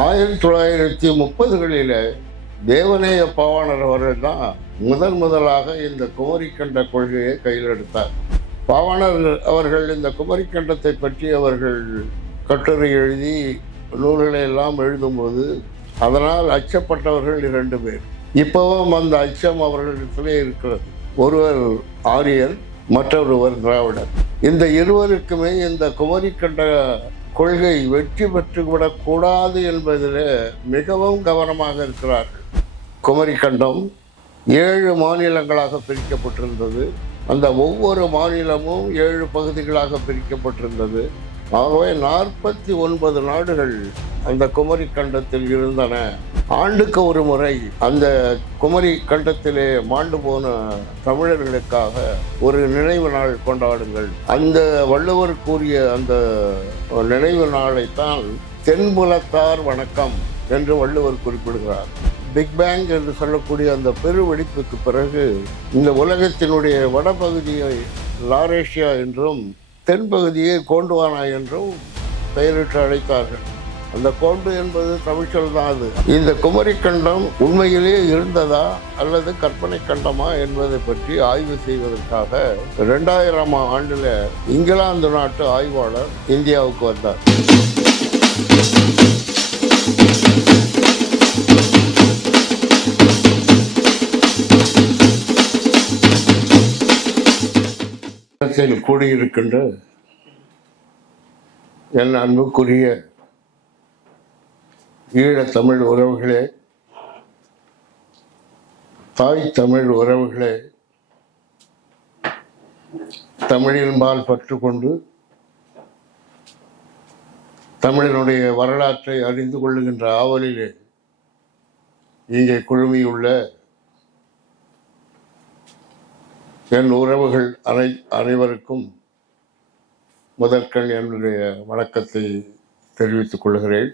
1930களில் தேவநேய பாவாணர் அவர்கள் தான் முதலாக இந்த குமரிக்கண்ட கொள்கையை கையில் எடுத்தார். பாவாணர் அவர்கள் இந்த குமரிக்கண்டத்தை பற்றி அவர்கள் கட்டுரை எழுதி நூல்களை எல்லாம் எழுதும்போது அதனால் அச்சப்பட்டவர்கள் 2 பேர். இப்பவும் அந்த அச்சம் அவர்களிடத்திலே இருக்கிறது. ஒருவர் ஆரியர், மற்றொருவர் திராவிடர். இந்த இருவருக்குமே இந்த குமரிக்கண்ட கொள்கை வெற்றி பெற்றுவிடக்கூடாது என்பதில் மிகவும் கவனமாக இருக்கிறார்கள். குமரிக்கண்டம் 7 மாநிலங்களாக பிரிக்கப்பட்டிருந்தது. அந்த ஒவ்வொரு மாநிலமும் 7 பகுதிகளாக பிரிக்கப்பட்டிருந்தது. ஆகவே 49 நாடுகள் அந்த குமரி கண்டத்தில் இருந்தன. ஆண்டுக்கு ஒரு முறை அந்த குமரி கண்டத்திலே மாண்டு போன தமிழர்களுக்காக ஒரு நினைவு நாள் கொண்டாடுங்கள். அந்த வள்ளுவர் கூறிய அந்த நினைவு நாளைத்தான் தென்புலத்தார் வணக்கம் என்று வள்ளுவர் குறிப்பிடுகிறார். பிக் பேங் என்று சொல்லக்கூடிய அந்த பெருவெடிப்புக்கு பிறகு இந்த உலகத்தினுடைய வடபகுதியை லாரேஷியா என்றும் தென்பகுதியை கோண்டுவானா என்றும் பெயரிட்டு அழைத்தார்கள். அந்த கோண்டு என்பது தமிழ் சொல் தான். அது இந்த குமரிக்கண்டம் உண்மையிலேயே இருந்ததா அல்லது கற்பனை கண்டமா என்பதை பற்றி ஆய்வு செய்வதற்காக 2000ஆம் ஆண்டில் இங்கிலாந்து நாட்டு ஆய்வாளர் இந்தியாவுக்கு வந்தார். கூடியிருக்கின்ற என் அன்புக்குரிய ஈழத்தமிழ் உறவுகளே, தாய் தமிழ் உறவுகளே, தமிழின்பால் பற்று கொண்டு தமிழினுடைய வரலாற்றை அறிந்து கொள்ளுகின்ற ஆவலிலே இங்கே குழுமியுள்ள என் உறவுகள் அனைவருக்கும் முதற்கண் என்னுடைய வணக்கத்தை தெரிவித்துக் கொள்கிறேன்.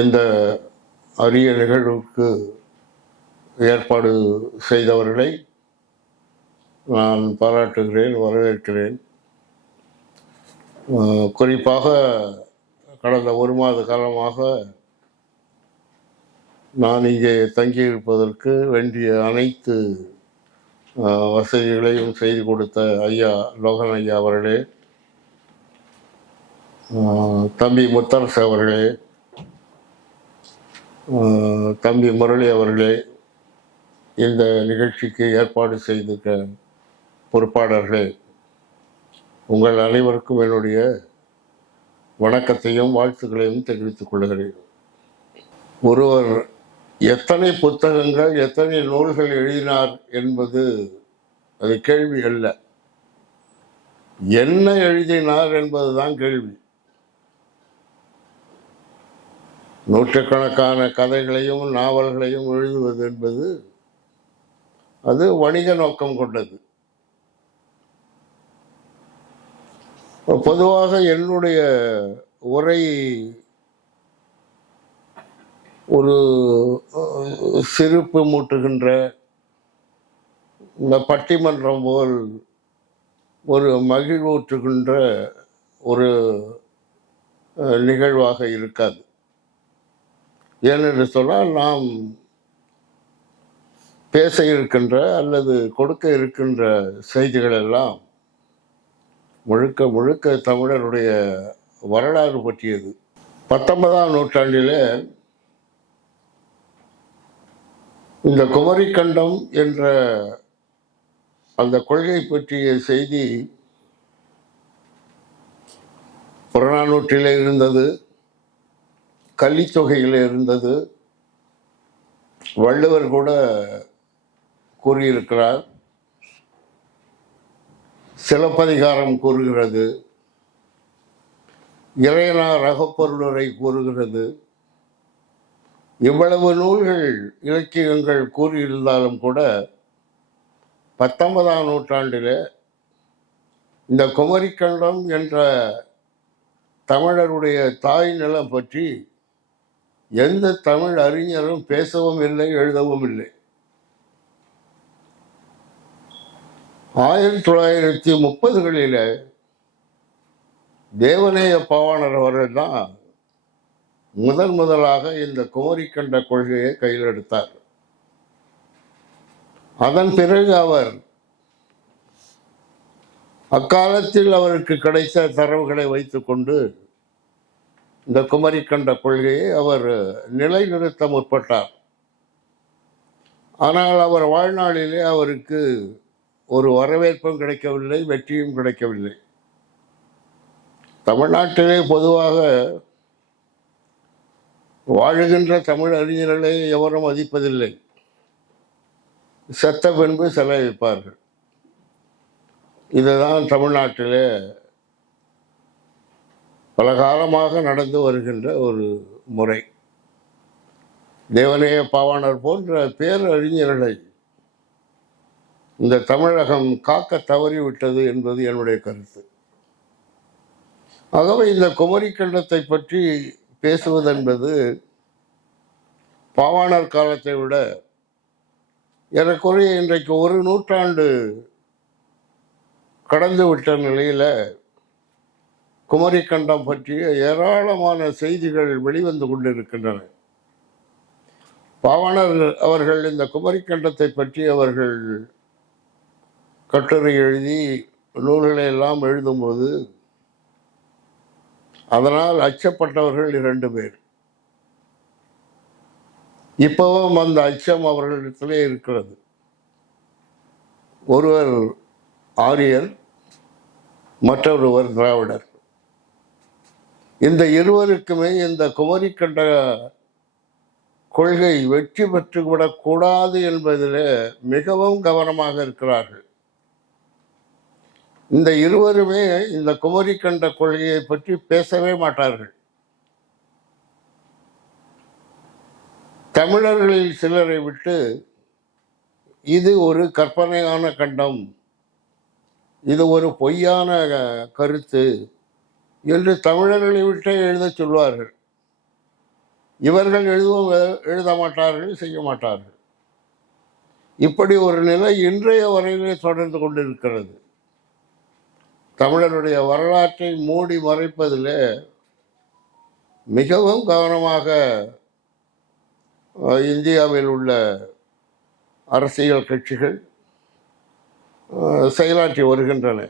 இந்த அரிய நிகழ்வுக்கு ஏற்பாடு செய்தவர்களை நான் பாராட்டுகிறேன், வரவேற்கிறேன். குறிப்பாக கடந்த 1 மாத காலமாக நான் இங்கே தங்கியிருப்பதற்கு வேண்டிய அனைத்து வசதிகளையும் செய்து கொடுத்த ஐயா லோகன் ஐயா அவர்களே, தம்பி முத்தரசு அவர்களே, தம்பி முரளி அவர்களே, இந்த நிகழ்ச்சிக்கு ஏற்பாடு செய்திருக்க பொறுப்பாளர்களே, உங்கள் அனைவருக்கும் என்னுடைய வணக்கத்தையும் வாழ்த்துக்களையும் தெரிவித்துக் கொள்கிறேன். ஒருவர் எத்தனை புத்தகங்கள், எத்தனை நூல்கள் எழுதினார் என்பது அது கேள்வி அல்ல. என்ன எழுதினார் என்பதுதான் கேள்வி. நூற்றுக்கணக்கான கதைகளையும் நாவல்களையும் எழுதுவது என்பது அது வணிக நோக்கம் கொண்டது. பொதுவாக என்னுடைய உரை ஒரு சிரிப்பு மூட்டுகின்ற, இந்த பட்டிமன்றம் போல் ஒரு மகிழ்வூற்றுகின்ற ஒரு நிகழ்வாக இருக்காது. ஏனென்று சொன்னால், நாம் பேச இருக்கின்ற அல்லது கொடுக்க இருக்கின்ற செய்திகள் எல்லாம் முழுக்க முழுக்க தமிழருடைய வரலாறு பற்றியது. 19ஆம் நூற்றாண்டிலே இந்த குமரிக்கண்டம் என்ற அந்த கொள்கை பற்றிய செய்தி புறநானூற்றிலே இருந்தது, கலித்தொகையில் இருந்தது, வள்ளுவர் கூட கூறியிருக்கிறார், சிலப்பதிகாரம் கூறுகிறது, இறையனார் அகப்பொருளுரை கூறுகிறது. இவ்வளவு நூல்கள், இலக்கியங்கள் கூறியிருந்தாலும் கூட 19ஆம் நூற்றாண்டில் இந்த குமரிக்கண்டம் என்ற தமிழருடைய தாய் நிலம் பற்றி எந்த தமிழ் அறிஞரும் பேசவும் இல்லை, எழுதவும் இல்லை. 1930களில் தேவநேய பாவாணர் அவர்கள் தான் முதலாக இந்த குமரி கண்ட கொள்கையை கையில் எடுத்தார். அதன் பிறகு அவர் அக்காலத்தில் அவருக்கு கிடைத்த தரவுகளை வைத்துக்கொண்டு இந்த குமரி கண்ட கொள்கையை அவர் நிலைநிறுத்த முற்பட்டார். ஆனால் அவர் வாழ்நாளிலே அவருக்கு ஒரு வரவேற்பும் கிடைக்கவில்லை, வெற்றியும் கிடைக்கவில்லை. தமிழ்நாட்டிலே பொதுவாக வாழுகின்ற தமிழ் அறிஞர்களை எவரும் மதிப்பதில்லை. செத்த பின்பு சிலை வைப்பார்கள். இதுதான் தமிழ்நாட்டிலே பல காலமாக நடந்து வருகின்ற ஒரு முறை. தேவநேய பாவாணர் போன்ற பேரறிஞர்களை இந்த தமிழகம் காக்க தவறிவிட்டது என்பது என்னுடைய கருத்து. ஆகவே இந்த குமரி கண்டத்தை பற்றி பேசுவதென்பது பாவாணர் காலத்தை விட ஏறக்குறைய இன்றைக்கு ஒரு நூற்றாண்டு கடந்து விட்ட நிலையில குமரி கண்டம் பற்றிய ஏராளமான செய்திகள் வெளிவந்து கொண்டிருக்கின்றன. பாவாணர் அவர்கள் இந்த குமரி கண்டத்தை பற்றி அவர்கள் கட்டுரை எழுதி நூல்களை எல்லாம் எழுதும்போது அதனால் அச்சப்பட்டவர்கள் 2 பேர். இப்பவும் அந்த அச்சம் அவர்களிடத்திலே இருக்கிறது. ஒருவர் ஆரியர், மற்றொருவர் திராவிடர். இந்த இருவருக்குமே இந்த குமரி கண்ட கொள்கை வெற்றி பெற்றுவிடக்கூடாது என்பதில் மிகவும் கவனமாக இருக்கிறார்கள். இந்த இருவருமே இந்த குமரி கண்ட கொள்கையை பற்றி பேசவே மாட்டார்கள். தமிழர்களில் சிலரை விட்டு இது ஒரு கற்பனையான கண்டம், இது ஒரு பொய்யான கருத்து என்று தமிழர்களை விட்டே எழுத சொல்வார்கள். இவர்கள் எழுத மாட்டார்கள், செய்ய மாட்டார்கள். இப்படி ஒரு நிலை இன்றைய வரையிலே தொடர்ந்து கொண்டிருக்கிறது. தமிழருடைய வரலாற்றை மூடி மறைப்பதில் மிகவும் கவனமாக இந்தியாவில் உள்ள அரசியல் கட்சிகள் செயலாற்றி வருகின்றன.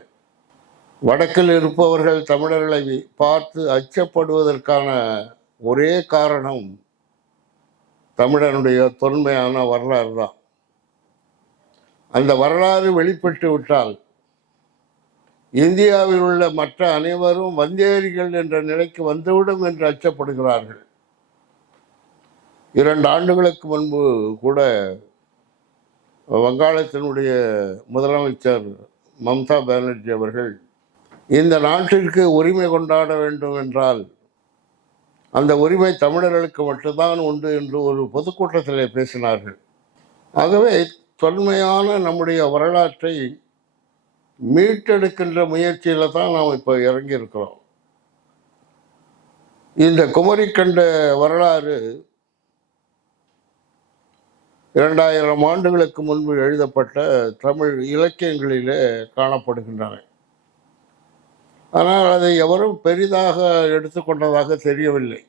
வடக்கில் இருப்பவர்கள் தமிழர்களை பார்த்து அச்சப்படுவதற்கான ஒரே காரணம் தமிழனுடைய தொன்மையான வரலாறு தான். அந்த வரலாறு வெளிப்பட்டு விட்டால் இந்தியாவில் உள்ள மற்ற அனைவரும் வந்தேரிகள் என்ற நிலைக்கு வந்துவிடும் என்று அச்சப்படுகிறார்கள். 2 ஆண்டுகளுக்கு முன்பு கூட வங்காளத்தினுடைய முதலமைச்சர் மம்தா பானர்ஜி அவர்கள் இந்த நாட்டிற்கு உரிமை கொண்டாட வேண்டும் என்றால் அந்த உரிமை தமிழர்களுக்கு மட்டும்தான் உண்டு என்று ஒரு பொதுக்கூட்டத்திலே பேசினார்கள். ஆகவே தொன்மையான நம்முடைய வரலாற்றை மீட்டெடுக்கின்ற முயற்சியில் தான் நாம் இப்போ இறங்கியிருக்கிறோம். இந்த குமரி கண்ட வரலாறு 2000 ஆண்டுகளுக்கு முன்பு எழுதப்பட்ட தமிழ் இலக்கியங்களிலே காணப்படுகின்றன. ஆனால் அதை எவரும் பெரிதாக எடுத்துக்கொண்டதாக தெரியவில்லை.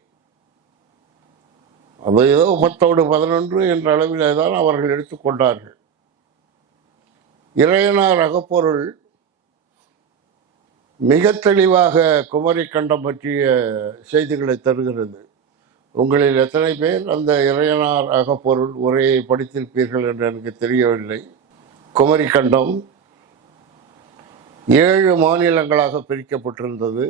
அது ஏதோ 10ஓடு 11 என்ற அளவிலே தான் அவர்கள் எடுத்துக்கொண்டார்கள். இறையனார் அகப்பொருள் மிக தெளிவாக குமரி கண்டம் பற்றிய செய்திகளை தருகிறது. உங்களில் எத்தனை பேர் அந்த இறையனார் அகப்பொருள் உரையை படித்திருப்பீர்கள் என்று எனக்கு தெரியவில்லை. குமரி கண்டம் 7 மாநிலங்களாக பிரிக்கப்பட்டிருந்தது.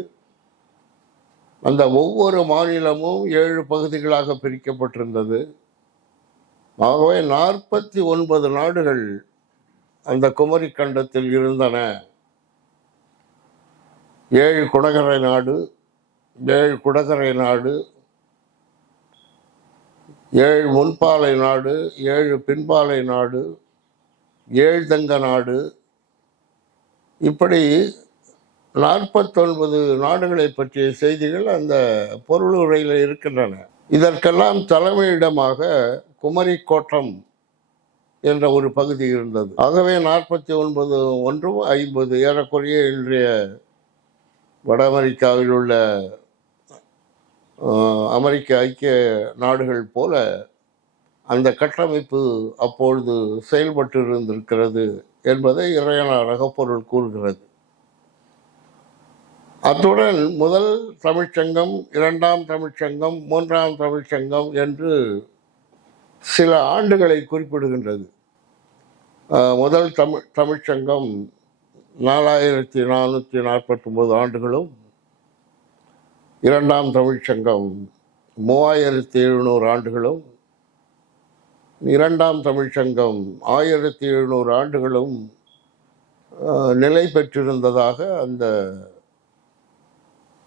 அந்த ஒவ்வொரு மாநிலமும் 7 பகுதிகளாக பிரிக்கப்பட்டிருந்தது. ஆகவே 49 நாடுகள் அந்த குமரி கண்டத்தில் இருந்தன. 7 குடகரை நாடு, 7 குடகரை நாடு, 7 முன்பாலை நாடு, 7 பின்பாலை நாடு, 7 தங்க நாடு, இப்படி 49 நாடுகளை பற்றிய செய்திகள் அந்த பொருளுரையில் இருக்கின்றன. இதற்கெல்லாம் தலைமையிடமாக குமரி கோட்டம் என்ற ஒரு பகுதி இருந்தது. ஆகவே 49 1 50 ஏறக்குறைய இன்றைய வட அமெரிக்காவில் உள்ள அமெரிக்க ஐக்கிய நாடுகள் போல அந்த கட்டமைப்பு அப்பொழுது செயல்பட்டு இருந்திருக்கிறது என்பதை இறையனார் அகப்பொருள் கூறுகிறது. அத்துடன் முதல் தமிழ்ச்சங்கம், இரண்டாம் தமிழ்ச்சங்கம், மூன்றாம் தமிழ்ச்சங்கம் என்று சில ஆண்டுகளை குறிப்பிடுகின்றது. முதல் தமிழ்ச்சங்கம் 4449 ஆண்டுகளும், இரண்டாம் தமிழ்ச்சங்கம் 3700 ஆண்டுகளும், இரண்டாம் தமிழ்ச்சங்கம் 1700 ஆண்டுகளும் நிலை பெற்றிருந்ததாக அந்த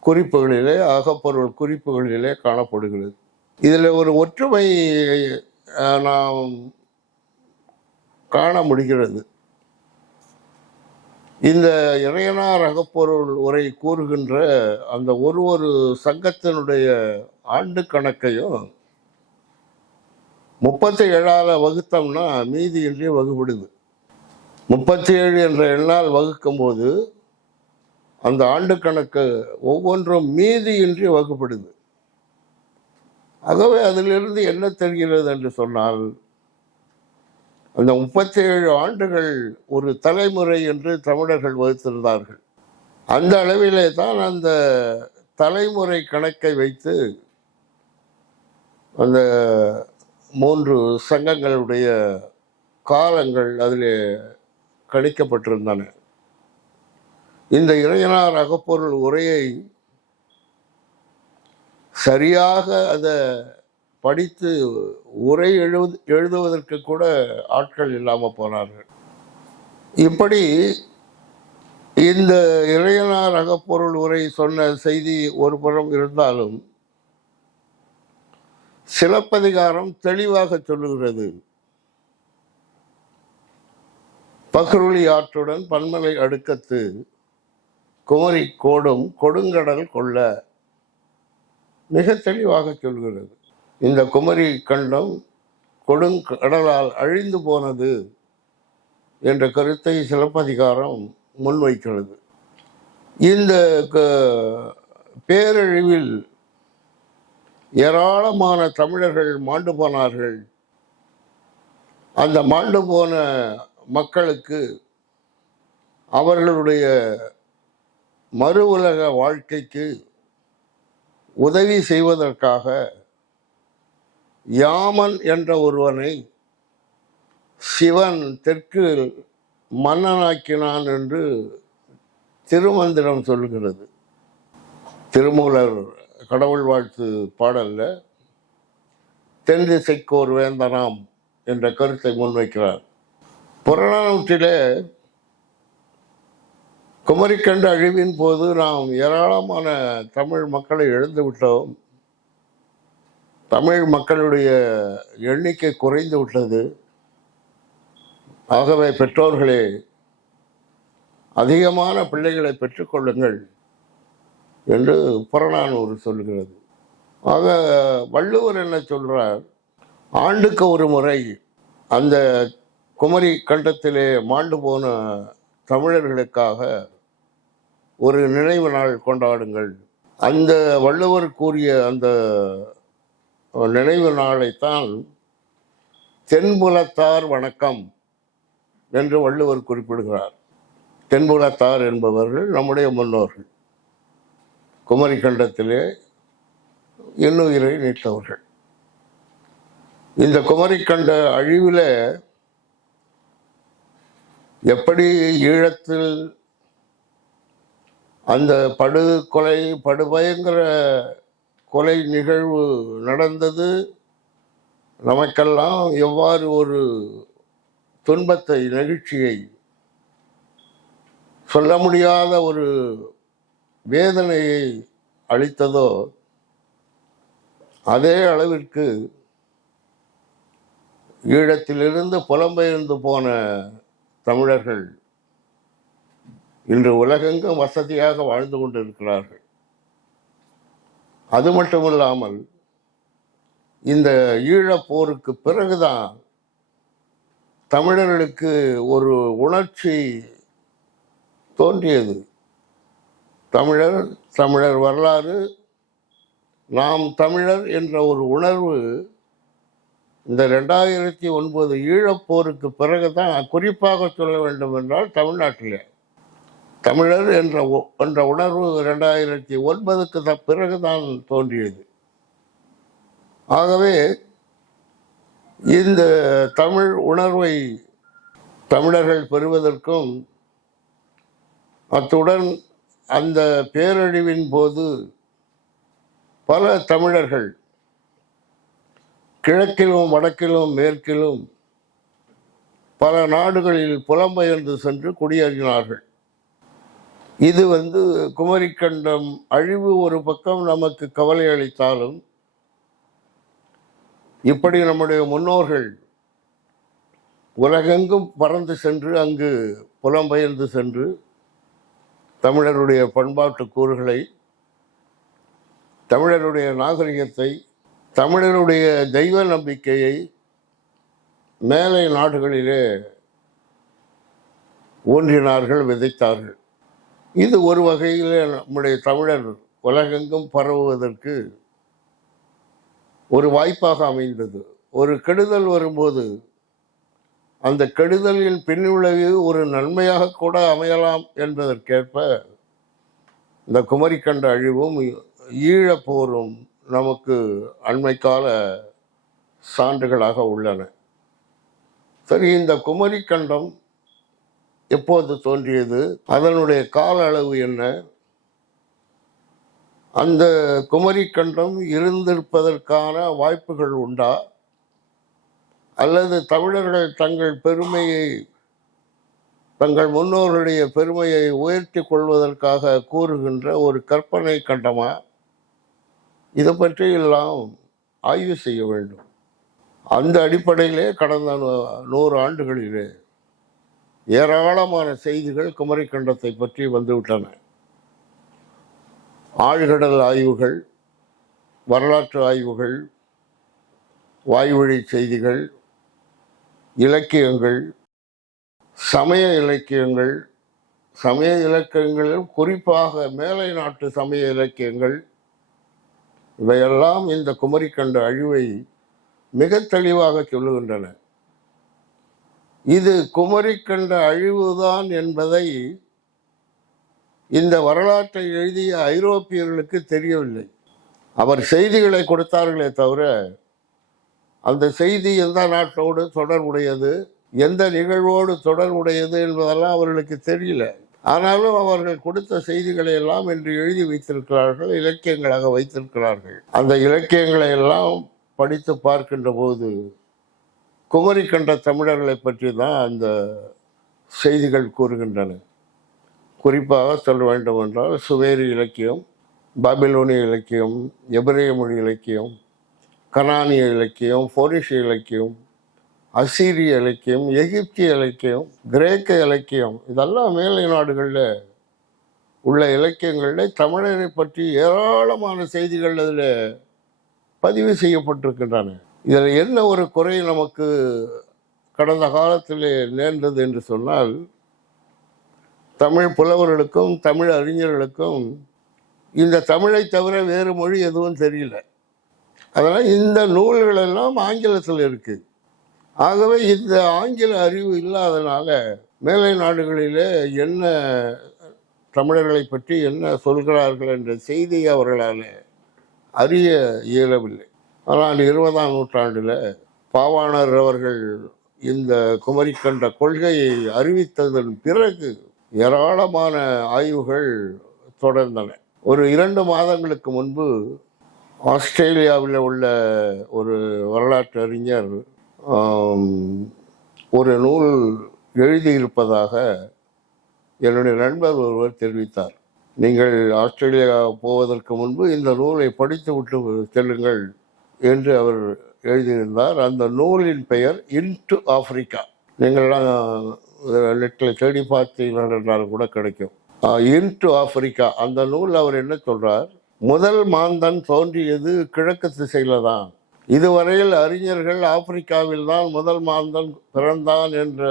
குறிப்புகளிலே, அகப்பொருள் குறிப்புகளிலே காணப்படுகிறது. இதில் ஒரு ஒற்றுமை நாம் காண முடிகிறது. இந்த இறையனார் அகப்பொருள் உரை கூறுகின்ற அந்த ஒரு சங்கத்தினுடைய ஆண்டு கணக்கையும் 37 வகுத்தோம்னா மீதியின்றி வகுப்படுது. 37 என்ற எண்ணால் வகுக்கும் போது அந்த ஆண்டு கணக்கு ஒவ்வொன்றும் மீதியின்றி வகுப்படுது. ஆகவே அதிலிருந்து என்ன தெரிகிறது என்று சொன்னால், அந்த 37 ஆண்டுகள் ஒரு தலைமுறை என்று தமிழர்கள் வகுத்திருந்தார்கள். அந்த அளவிலே தான் அந்த தலைமுறை கணக்கை வைத்து அந்த 3 சங்கங்களுடைய காலங்கள் அதிலே கணிக்கப்பட்டிருந்தன. இந்த இறையனார் அகப்பொருள் உரையை சரியாக அதை படித்து உரை எழுதுவதற்கு கூட ஆட்கள் இல்லாமல் போனார்கள். இப்படி இந்த இறையனார் அகப்பொருள் உரை சொன்ன செய்தி ஒரு புறம் இருந்தாலும், சிலப்பதிகாரம் தெளிவாக சொல்லுகிறது. பகருளி ஆற்றுடன் பன்மலை அடுக்கத்து குமரி கோடும் கொடுங்கடல் கொள்ள, மிக தெளிவாக சொல்கிறது. இந்த குமரி கண்டம் கொடுங்கடலால் அழிந்து போனது என்ற கருத்தை சிலப்பதிகாரம் முன்வைக்கிறது. இந்த பேரழிவில் ஏராளமான தமிழர்கள் மாண்டு போனார்கள். அந்த மாண்டு போன மக்களுக்கு அவர்களுடைய மறு உலக வாழ்க்கைக்கு உதவி செய்வதற்காக யாமன் என்ற ஒருவனை சிவன் தெற்கு மன்னனாக்கினான் என்று திருமந்திரம் சொல்கிறது. திருமூலர் கடவுள் வாழ்த்து பாடல்ல தென் திசைக்கோர் வேந்தனாம் என்ற கருத்தை முன்வைக்கிறார். புறநானூற்றிலே குமரிக்கண்ட அழிவின் போது நாம் ஏராளமான தமிழ் மக்களை இழந்து விட்டோம், தமிழ் மக்களுடைய எண்ணிக்கை குறைந்து விட்டது, ஆகவே பெற்றோர்களே அதிகமான பிள்ளைகளை பெற்றுக்கொள்ளுங்கள் என்று புறநானூறு சொல்கிறது. ஆக வள்ளுவர் என்ன சொல்றார், ஆண்டுக்கு ஒரு முறை அந்த குமரி கண்டத்திலே மாண்டு போன தமிழர்களுக்காக ஒரு நினைவு நாள் கொண்டாடுங்கள். அந்த வள்ளுவர் கூறிய அந்த நினைவு நாளைத்தான் தென்புலத்தார் வணக்கம் என்று வள்ளுவர் குறிப்பிடுகிறார். தென்புலத்தார் என்பவர்கள் நம்முடைய முன்னோர்கள், குமரி கண்டத்திலே இன்னுயிரை நீத்தவர்கள். இந்த குமரி கண்ட அழிவில் எப்படி ஈழத்தில் அந்த படுபயங்கர கொலை நிகழ்வு நடந்தது, நமக்கெல்லாம் எவ்வாறு ஒரு துன்பத்தை, நெகிழ்ச்சியை, சொல்ல முடியாத ஒரு வேதனையை அளித்ததோ, அதே அளவிற்கு ஈழத்திலிருந்து புலம்பெயர்ந்து போன தமிழர்கள் இன்று உலகெங்கும் வசதியாக வாழ்ந்து கொண்டிருக்கிறார்கள். அது மட்டுமில்லாமல் இந்த ஈழப்போருக்கு பிறகுதான் தமிழர்களுக்கு ஒரு உணர்ச்சி தோன்றியது. தமிழர் வரலாறு, நாம் தமிழர் என்ற ஒரு உணர்வு இந்த 2009 ஈழப்போருக்கு பிறகுதான், குறிப்பாக சொல்ல வேண்டும் என்றால் தமிழ்நாட்டிலே தமிழர் என்ற உணர்வு 2009க்கு பிறகுதான் தோன்றியது. ஆகவே இந்த தமிழ் உணர்வை தமிழர்கள் பெறுவதற்கும், அத்துடன் அந்த பேரழிவின் போது பல தமிழர்கள் கிழக்கிலும் வடக்கிலும் மேற்கிலும் பல நாடுகளில் புலம்பெயர்ந்து சென்று குடியேறினார்கள். இது குமரிக்கண்டம் அழிவு ஒரு பக்கம் நமக்கு கவலை அளித்தாலும், இப்படி நம்முடைய முன்னோர்கள் உலகெங்கும் பறந்து சென்று அங்கு புலம்பெயர்ந்து சென்று தமிழருடைய பண்பாட்டு கூறுகளை, தமிழருடைய நாகரிகத்தை, தமிழருடைய தெய்வ நம்பிக்கையை மேலை நாடுகளிலே ஊன்றினார்கள், விதைத்தார்கள். இது ஒரு வகையில் நம்முடைய தமிழர் உலகெங்கும் பரவுவதற்கு ஒரு வாய்ப்பாக அமைந்தது. ஒரு கெடுதல் வரும்போது அந்த கெடுதலின் பின்விளைவு ஒரு நன்மையாக கூட அமையலாம் என்பதற்கேற்ப இந்த குமரிக்கண்ட அழிவும் ஈழப்போரும் நமக்கு அண்மைக்கால சான்றுகளாக உள்ளன. சரி, இந்த குமரிக்கண்டம் எப்போது தோன்றியது? அதனுடைய கால அளவு என்ன? அந்த குமரிக்கண்டம் இருந்திருப்பதற்கான வாய்ப்புகள் உண்டா? அல்லது தமிழர்கள் தங்கள் பெருமையை, தங்கள் முன்னோர்களுடைய பெருமையை உயர்த்தி கொள்வதற்காக கூறுகின்ற ஒரு கற்பனை கண்டமா? இதை பற்றி எல்லாம் ஆய்வு செய்ய வேண்டும். அந்த அடிப்படையிலே கடந்த 100 ஆண்டுகளிலே ஏராளமான செய்திகள் குமரிக்கண்டத்தை பற்றி வந்துவிட்டன. ஆழ்கடல் ஆய்வுகள், வரலாற்று ஆய்வுகள், வாய்வழி செய்திகள், இலக்கியங்கள், சமய இலக்கியங்கள், சமய இலக்கியங்களில் குறிப்பாக மேலை நாட்டு சமய இலக்கியங்கள், இவையெல்லாம் இந்த குமரிக்கண்ட அழிவை மிக தெளிவாக சொல்லுகின்றன. இது குமரிக்கண்ட அழிவுதான் என்பதை இந்த வரலாற்றை எழுதிய ஐரோப்பியர்களுக்கு தெரியவில்லை. அவர் செய்திகளை கொடுத்தார்களே தவிர, அந்த செய்தி எந்த நாட்டோடு தொடர்புடையது, எந்த நிகழ்வோடு தொடர்புடையது என்பதெல்லாம் அவர்களுக்கு தெரியல. ஆனாலும் அவர்கள் கொடுத்த செய்திகளை எல்லாம் இன்று எழுதி வைத்திருக்கிறார்கள், இலக்கியங்களாக வைத்திருக்கிறார்கள். அந்த இலக்கியங்களை எல்லாம் படித்து பார்க்கின்ற போது குமரிக்கண்ட தமிழர்களை பற்றி தான் அந்த செய்திகள் கூறுகின்றன. குறிப்பாக சொல்ல வேண்டும் என்றால் சுவேரி இலக்கியம், பாபிலோனிய இலக்கியம், எபிரேய மொழி இலக்கியம், கனானிய இலக்கியம், போனிஷிய இலக்கியம், அசீரிய இலக்கியம், எகிப்திய இலக்கியம், கிரேக்க இலக்கியம், இதெல்லாம் மேலை நாடுகளில் உள்ள இலக்கியங்களில் தமிழரை பற்றி ஏராளமான செய்திகள் அதில் பதிவு செய்யப்பட்டிருக்கின்றன. இதில் என்ன ஒரு குறை நமக்கு கடந்த காலத்தில் நேர்ந்தது என்று சொன்னால், தமிழ் புலவர்களுக்கும் தமிழ் அறிஞர்களுக்கும் இந்த தமிழை தவிர வேறு மொழி எதுவும் தெரியல. அதனால் இந்த நூல்கள் எல்லாம் ஆங்கிலத்தில் இருக்கு. ஆகவே இந்த ஆங்கில அறிவு இல்லாதனால மேலை நாடுகளிலே என்ன தமிழர்களை பற்றி என்ன சொல்கிறார்கள் என்ற செய்தியை அவர்களால் அறிய இயலவில்லை. ஆனால் 20ஆம் நூற்றாண்டில் பாவாணர் அவர்கள் இந்த குமரிக்கண்ட கொள்கையை அறிவித்ததன் பிறகு ஏராளமான ஆய்வுகள் தொடர்ந்தன. ஒரு 2 மாதங்களுக்கு முன்பு ஆஸ்திரேலியாவில் உள்ள ஒரு வரலாற்று அறிஞர் ஒரு நூல் எழுதியிருப்பதாக என்னுடைய நண்பர் ஒருவர் தெரிவித்தார். நீங்கள் ஆஸ்திரேலியா போவதற்கு முன்பு இந்த நூலை படித்து விட்டு செல்லுங்கள் என்று அவர் எழுதியிருந்தார். அந்த நூலின் பெயர் இன்டு ஆப்பிரிக்கா. நீங்கள்லாம் நெட்டில் தேடி பார்த்தீர்கள் என்றால் கூட கிடைக்கும். இன்டு ஆப்பிரிக்கா அந்த நூல் அவர் என்ன சொல்றார்? முதல் மாந்தன் தோன்றியது கிழக்கு திசையில தான். இதுவரையில் அறிஞர்கள் ஆப்பிரிக்காவில் தான் முதல் மாந்தன் பிறந்தான் என்ற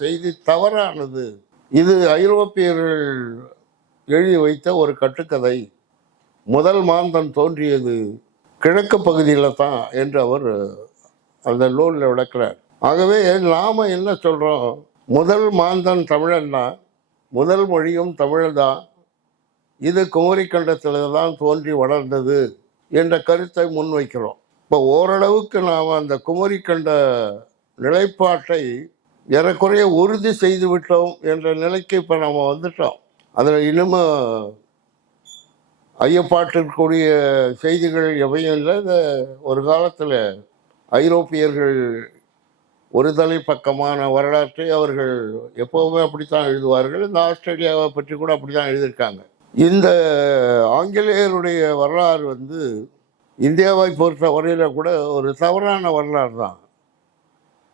செய்தி தவறானது. இது ஐரோப்பியர்கள் எழுதி வைத்த ஒரு கட்டுக்கதை. முதல் மாந்தன் தோன்றியது கிழக்கு பகுதியில் தான் என்று அவர் அந்த நூலில் விளக்கிறார். ஆகவே நாம என்ன சொல்றோம், முதல் மாந்தன் தமிழன் தான், முதல் மொழியும் தமிழ் தான், இது குமரி கண்டத்தில் தான் தோன்றி வளர்ந்தது என்ற கருத்தை முன்வைக்கிறோம். இப்போ ஓரளவுக்கு நாம் அந்த குமரி கண்ட நிலைப்பாட்டை ஏறக்குறைய உறுதி செய்து விட்டோம் என்ற நிலைக்கு இப்போ நம்ம வந்துட்டோம். அதில் இன்னமும் ஐயப்பாட்டிற்குரிய செய்திகள் எவையும் இல்லை. ஒரு காலத்தில் ஐரோப்பியர்கள் ஒரு தலை பக்கமான வரலாற்றை அவர்கள் எப்போவுமே அப்படித்தான் எழுதுவார்கள். இந்த ஆஸ்திரேலியாவை பற்றி கூட அப்படித்தான் எழுதியிருக்காங்க. இந்த ஆங்கிலேயருடைய வரலாறு இந்தியாவை பொறுத்த வரையில் கூட ஒரு தவறான வரலாறு தான்.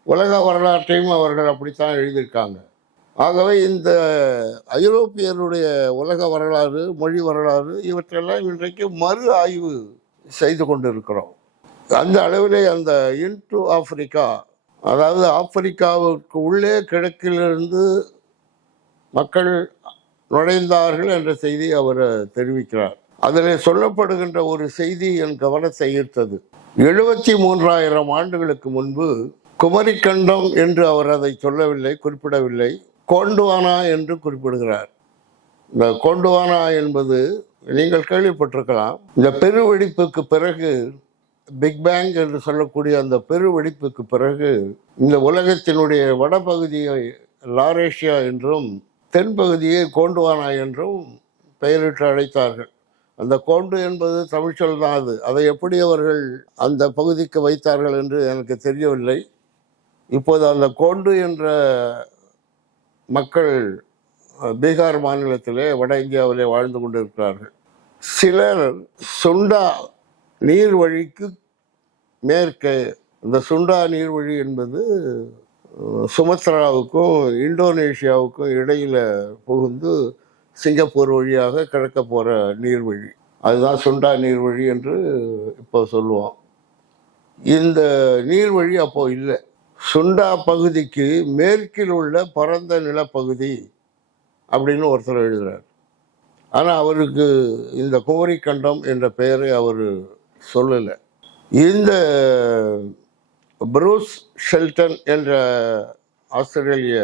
உலக வரலாற்றையும் அவர்கள் அப்படித்தான் எழுதியிருக்காங்க. ஆகவே இந்த ஐரோப்பியருடைய உலக வரலாறு, மொழி வரலாறு இவற்றெல்லாம் இன்றைக்கு மறு ஆய்வு செய்து கொண்டிருக்கிறோம். அந்த அளவிலே அந்த இன்டு ஆப்பிரிக்கா, அதாவது ஆப்பிரிக்காவுக்கு உள்ளே கிழக்கிலிருந்து மக்கள் நுழைந்தார்கள் என்ற செய்தி அவர் தெரிவிக்கிறார். அதில் சொல்லப்படுகின்ற ஒரு செய்தி என் கவனத்தை ஈர்த்தது. 73,000 ஆண்டுகளுக்கு முன்பு குமரிக்கண்டம் என்று அவர் அதை சொல்லவில்லை, குறிப்பிடவில்லை, கோண்டுவானா என்று குறிப்பிடுகிறார். இந்த கோண்டுவானா என்பது நீங்கள் கேள்விப்பட்டிருக்கலாம். இந்த பெருவெடிப்புக்கு பிறகு, பிக் பேங் என்று சொல்லக்கூடிய அந்த பெருவெடிப்புக்கு பிறகு இந்த உலகத்தினுடைய வடபகுதியை லாரேஷியா என்றும் தென்பகுதியை கோண்டுவானா என்றும் பெயரிட்டு அழைத்தார்கள். அந்த கோண்டு என்பது தமிழ்ச்சொல் தான். அதை எப்படி அவர்கள் அந்த பகுதிக்கு வைத்தார்கள் என்று எனக்கு தெரியவில்லை. இப்போது அந்த கோண்டு என்ற மக்கள் பீகார் மாநிலத்திலே வட இந்தியாவிலே வாழ்ந்து கொண்டிருக்கிறார்கள். சிலர் சுண்டா நீர்வழிக்கு மேற்கே, இந்த சுண்டா நீர்வழி என்பது சுமத்ராவுக்கும் இந்தோனேஷியாவுக்கும் இடையில புகுந்து சிங்கப்பூர் வழியாக கிழக்க போகிற நீர்வழி, அதுதான் சுண்டா நீர்வழி என்று இப்போ சொல்லுவோம். இந்த நீர்வழி அப்போ இல்லை. சுண்டா பகுதிக்கு மேற்கில் உள்ள பரந்த நிலப்பகுதி அப்படின்னு ஒருத்தர் எழுதுறார். ஆனால் அவருக்கு இந்த குமரி கண்டம் என்ற பெயரை அவர் சொல்லலை. இந்த ப்ரூஸ் ஷெல்டன் என்ற ஆஸ்திரேலிய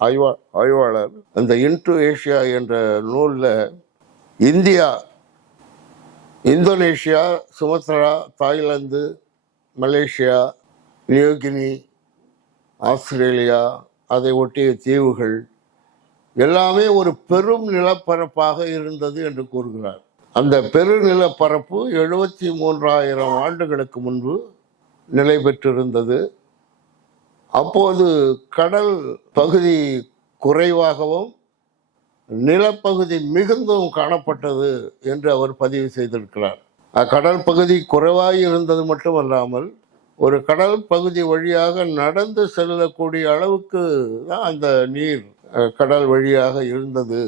ஆய்வாளர் அந்த இன்டு ஏஷியா என்ற நூலில் India, Indonesia, Sumatra, Thailand, Malaysia, New Guinea, Australia, அதை ஒட்டிய தீவுகள் எல்லாமே ஒரு பெரும் நிலப்பரப்பாக இருந்தது என்று கூறுகிறார். அந்த பெருநிலப்பரப்பு 73,000 ஆண்டுகளுக்கு முன்பு நிலை பெற்றிருந்தது. அப்போது கடல் பகுதி குறைவாகவும் நிலப்பகுதி மிகுந்தும் காணப்பட்டது என்று அவர் பதிவு செய்திருக்கிறார். கடல் பகுதி குறைவாக இருந்தது மட்டுமல்லாமல் ஒரு கடல் பகுதி வழியாக நடந்து செல்லக்கூடிய அளவுக்கு தான் அந்த நீர் கடல் வழியாக இருந்தது.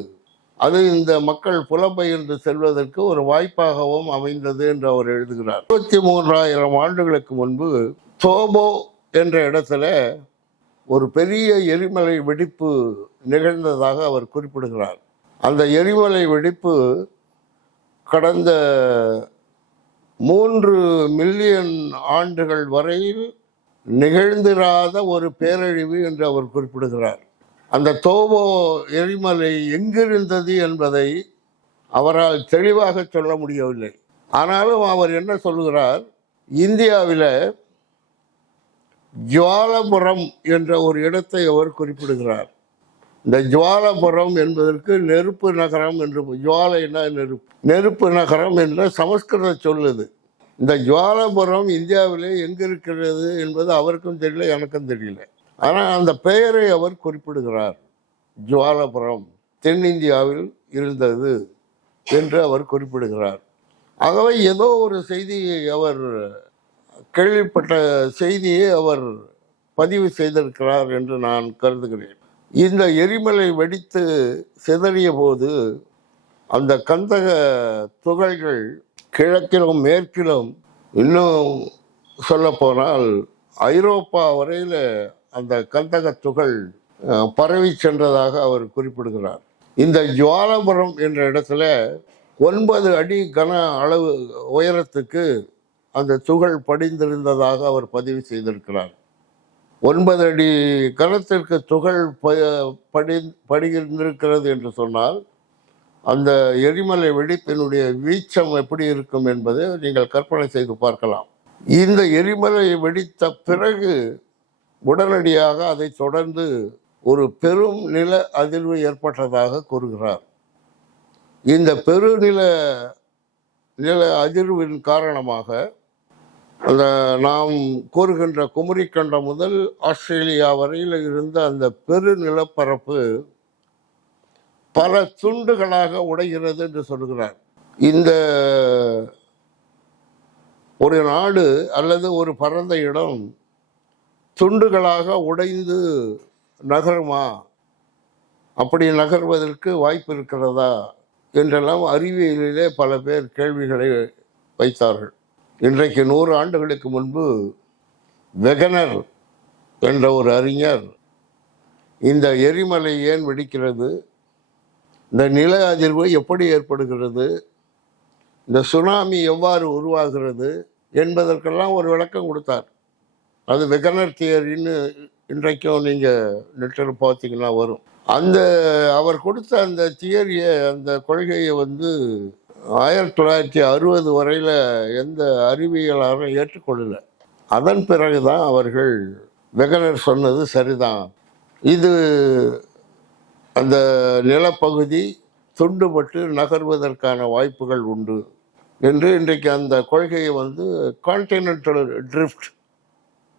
அது இந்த மக்கள் புலம்பெயர்ந்து செல்வதற்கு ஒரு வாய்ப்பாகவும் அமைந்தது என்று அவர் எழுதுகிறார். 23,000 ஆண்டுகளுக்கு முன்பு தோபோ என்ற இடத்துல ஒரு பெரிய எரிமலை வெடிப்பு நிகழ்ந்ததாக அவர் குறிப்பிடுகிறார். அந்த எரிமலை வெடிப்பு கடந்த 3 மில்லியன் ஆண்டுகள் வரையில் நிகழ்ந்திராத ஒரு பேரழிவு என்று அவர் குறிப்பிடுகிறார். அந்த தோபோ எரிமலை எங்கிருந்தது என்பதை அவரால் தெளிவாக சொல்ல முடியவில்லை. ஆனாலும் அவர் என்ன சொல்லுகிறார், இந்தியாவில் ஜுவாலபுரம் என்ற ஒரு இடத்தை அவர் குறிப்பிடுகிறார். இந்த ஜுவாலபுரம் என்பதற்கு நெருப்பு நகரம் என்று, ஜுவாலைனா நெருப்பு, நெருப்பு நகரம் என்ற சமஸ்கிருத சொல்லுது. இந்த ஜுவாலபுரம் இந்தியாவிலே எங்கே இருக்கிறது என்பது அவருக்கும் தெரியல, எனக்கும் தெரியல. ஆனால் அந்த பெயரை அவர் குறிப்பிடுகிறார். ஜுவாலபுரம் தென்னிந்தியாவில் இருந்தது என்று அவர் குறிப்பிடுகிறார். ஆகவே ஏதோ ஒரு செய்தியை அவர் கேள்விப்பட்ட செய்தியை அவர் பதிவு செய்திருக்கிறார் என்று நான் கருதுகிறேன். இந்த எரிமலை வெடித்து சிதறிய போது அந்த கந்தக துகள்கள் கிழக்கிலும் மேற்கிலும், இன்னும் சொல்லப்போனால் ஐரோப்பா வரையில் அந்த கந்தக துகள் பரவி சென்றதாக அவர் குறிப்பிடுகிறார். இந்த ஜுவாலபுரம் என்ற இடத்துல 9 அடி கன அளவு உயரத்துக்கு அந்த துகள் படிந்திருந்ததாக அவர் பதிவு செய்திருக்கிறார். 9 அடி கனத்திற்கு துகள் படிந்திருக்கிறது என்று சொன்னால் அந்த எரிமலை வெடிப்பினுடைய வீச்சம் எப்படி இருக்கும் என்பதை நீங்கள் கற்பனை செய்து பார்க்கலாம். இந்த எரிமலை வெடித்த பிறகு உடனடியாக அதை தொடர்ந்து ஒரு பெரும் நில அதிர்வு ஏற்பட்டதாக கூறுகிறார். இந்த பெருநில அதிர்வின் காரணமாக அந்த நாம் கூறுகின்ற குமரிக்கண்டம் முதல் ஆஸ்திரேலியா வரையில் இருந்த அந்த பெரு நிலப்பரப்பு பல துண்டுகளாக உடைகிறது என்று சொல்கிறார். இந்த ஒரு நாடு அல்லது ஒரு பரந்த இடம் துண்டுகளாக உடைந்து நகருமா, அப்படி நகர்வதற்கு வாய்ப்பு இருக்கிறதா என்றெல்லாம் அறிவியலிலே பல பேர் கேள்விகளை வைத்தார்கள். இன்றைக்கு 100 ஆண்டுகளுக்கு முன்பு வெகனர் என்ற ஒரு அறிஞர் இந்த எரிமலை ஏன் வெடிக்கிறது, இந்த நில அதிர்வு எப்படி ஏற்படுகிறது, இந்த சுனாமி எவ்வாறு உருவாகிறது என்பதற்கெல்லாம் ஒரு விளக்கம் கொடுத்தார். அது வெகனர் தியரின்னு இன்றைக்கும் நீங்கள் நெட்டில் பார்த்தீங்கன்னா வரும். அந்த அவர் கொடுத்த அந்த தியரியை, அந்த கொள்கையை 1960 வரையில் எந்த அறிவியலாளரும் ஏற்றுக்கொள்ளலை. அதன் பிறகுதான் அவர்கள் வெகனர் சொன்னது சரிதான், இது அந்த நிலப்பகுதி துண்டுபட்டு நகர்வதற்கான வாய்ப்புகள் உண்டு என்று இன்றைக்கு அந்த கொள்கையை கான்டினென்டல் ட்ரிஃப்ட்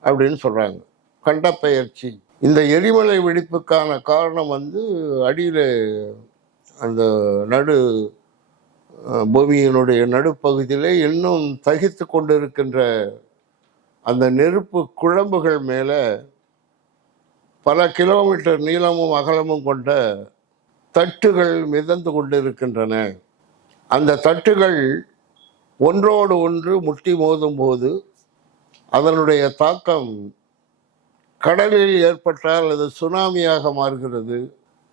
அப்படின்னு சொல்கிறாங்க, கண்டப்பெயர்ச்சி. இந்த எரிமலை வெடிப்புக்கான காரணம் அடியில் அந்த பூமியினுடைய நடுப்பகுதியிலே இன்னும் தகித்து கொண்டிருக்கின்ற அந்த நெருப்பு குழம்புகள் மேலே பல கிலோமீட்டர் நீளமும் அகலமும் கொண்ட தட்டுகள் மிதந்து கொண்டிருக்கின்றன. அந்த தட்டுகள் ஒன்றோடு ஒன்று முட்டி மோதும் போது அதனுடைய தாக்கம் கடலில் ஏற்பட்டால் அது சுனாமியாக மாறுகிறது,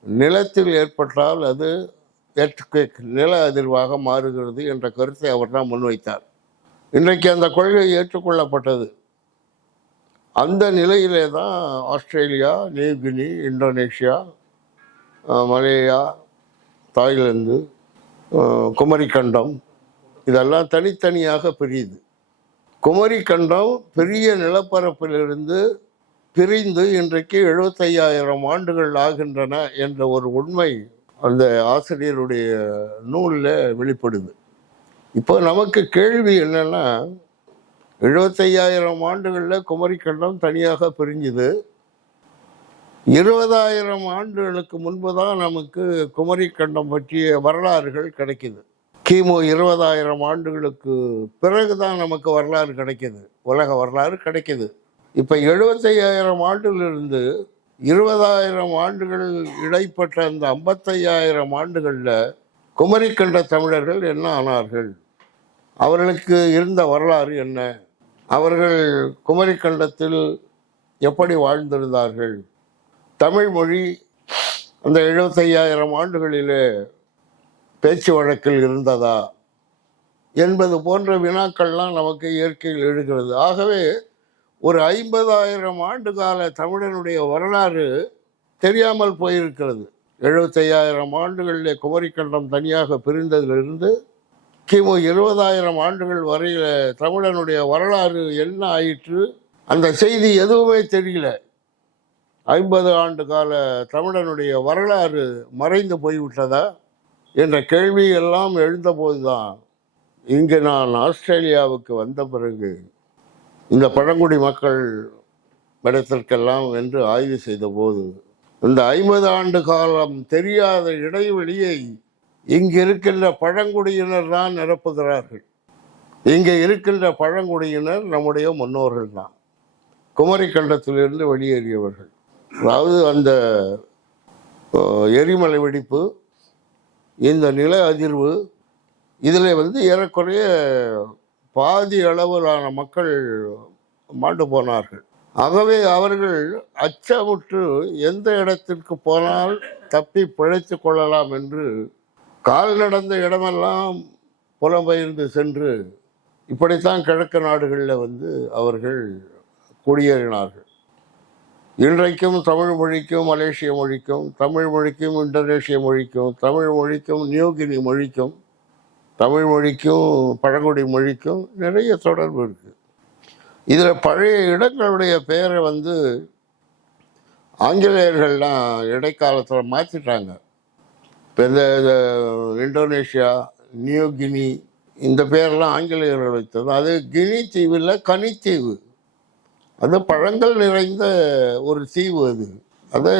நிலத்தில் ஏற்பட்டால் அது எர்த்குவேக் நில அதிர்வாக மாறுகிறது என்ற கருத்தை அவர் தான் முன்வைத்தார். இன்றைக்கு அந்த கொள்கை ஏற்றுக்கொள்ளப்பட்டது. அந்த நிலையிலே தான் Australia, New Guinea, Indonesia, Malaya, Thailand, Kumarikandam இதெல்லாம் தனித்தனியாக பிரியுது. குமரிக்கண்டம் பெரிய நிலப்பரப்பிலிருந்து பிரிந்து இன்றைக்கு 75,000 ஆண்டுகள் ஆகின்றன என்ற ஒரு உண்மை அந்த ஆசிரியருடைய நூலில் வெளிப்படுது. இப்போ நமக்கு கேள்வி என்னன்னா, 75,000 ஆண்டுகளில் குமரிக்கண்டம் தனியாக பிரிஞ்சுது. 20,000 ஆண்டுகளுக்கு முன்பு தான் நமக்கு குமரிக்கண்டம் பற்றிய வரலாறுகள் கிடைக்குது. கிமு 20,000 ஆண்டுகளுக்கு பிறகு தான் நமக்கு வரலாறு கிடைக்கிது, உலக வரலாறு கிடைக்கிது. இப்போ 75,000 ஆண்டிலிருந்து 20,000 ஆண்டுகள் இடைப்பட்ட அந்த 55,000 ஆண்டுகளில் குமரிக்கண்ட தமிழர்கள் என்ன ஆனார்கள், அவர்களுக்கு இருந்த வரலாறு என்ன, அவர்கள் குமரிக்கண்டத்தில் எப்படி வாழ்ந்திருந்தார்கள், தமிழ் மொழி அந்த 75,000 ஆண்டுகளிலே பேச்சு வழக்கில் இருந்ததா என்பது போன்ற வினாக்கள்லாம் நமக்கு இயற்கையில் எழுகிறது. ஆகவே ஒரு 50,000 ஆண்டு கால தமிழனுடைய வரலாறு தெரியாமல் போயிருக்கிறது. 75,000 ஆண்டுகளிலே குமரிக்கண்டம் தனியாக பிரிந்ததிலிருந்து கிமு 20,000 ஆண்டுகள் வரையில் தமிழனுடைய வரலாறு என்ன ஆயிற்று, அந்த செய்தி எதுவுமே தெரியல. 50 ஆண்டு கால தமிழனுடைய வரலாறு மறைந்து போய்விட்டதா என்ற கேள்வி எல்லாம் எழுந்தபோது தான் இங்கு நான் ஆஸ்திரேலியாவுக்கு வந்த பிறகு இந்த பழங்குடி மக்கள் இடத்திற்கெல்லாம் என்று ஆய்வு செய்த போது இந்த 50 ஆண்டு காலம் தெரியாத இடைவெளியை இங்கு இருக்கின்ற பழங்குடியினர் தான் நிரப்புகிறார்கள். இங்கே இருக்கின்ற பழங்குடியினர் நம்முடைய முன்னோர்கள் தான், குமரிக்கண்டத்திலிருந்து வெளியேறியவர்கள். அதாவது அந்த எரிமலை வெடிப்பு, இந்த நில அதிர்வு, இதில் ஏறக்குறைய பாதி அளவிலான மக்கள் மாண்டு போனார்கள். ஆகவே அவர்கள் அச்சமுற்று எந்த இடத்திற்கு போனால் தப்பி பிழைத்து கொள்ளலாம் என்று கால் நடந்த இடமெல்லாம் புலம்பெயர்ந்து சென்று இப்படித்தான் கிழக்கு நாடுகளில் அவர்கள் குடியேறினார்கள். இன்றைக்கும் தமிழ் மொழிக்கும் மலேசிய மொழிக்கும், தமிழ் மொழிக்கும் இந்தோனேஷிய மொழிக்கும், தமிழ் மொழிக்கும் நியூகினி மொழிக்கும், தமிழ் மொழிக்கும் பழங்குடி மொழிக்கும் நிறைய தொடர்பு இருக்குது. இதில் பழைய இடங்களுடைய பெயரை ஆங்கிலேயர்கள்லாம் இடைக்காலத்தில் மாற்றிட்டாங்க. இப்போ இந்த இந்தோனேஷியா, நியூ கினி, இந்த பேரெல்லாம் ஆங்கிலேயர்கள் வைத்தது. அது கினி தீவில் கனித்தீவு, அது பழங்கள் நிறைந்த ஒரு தீவு. அதை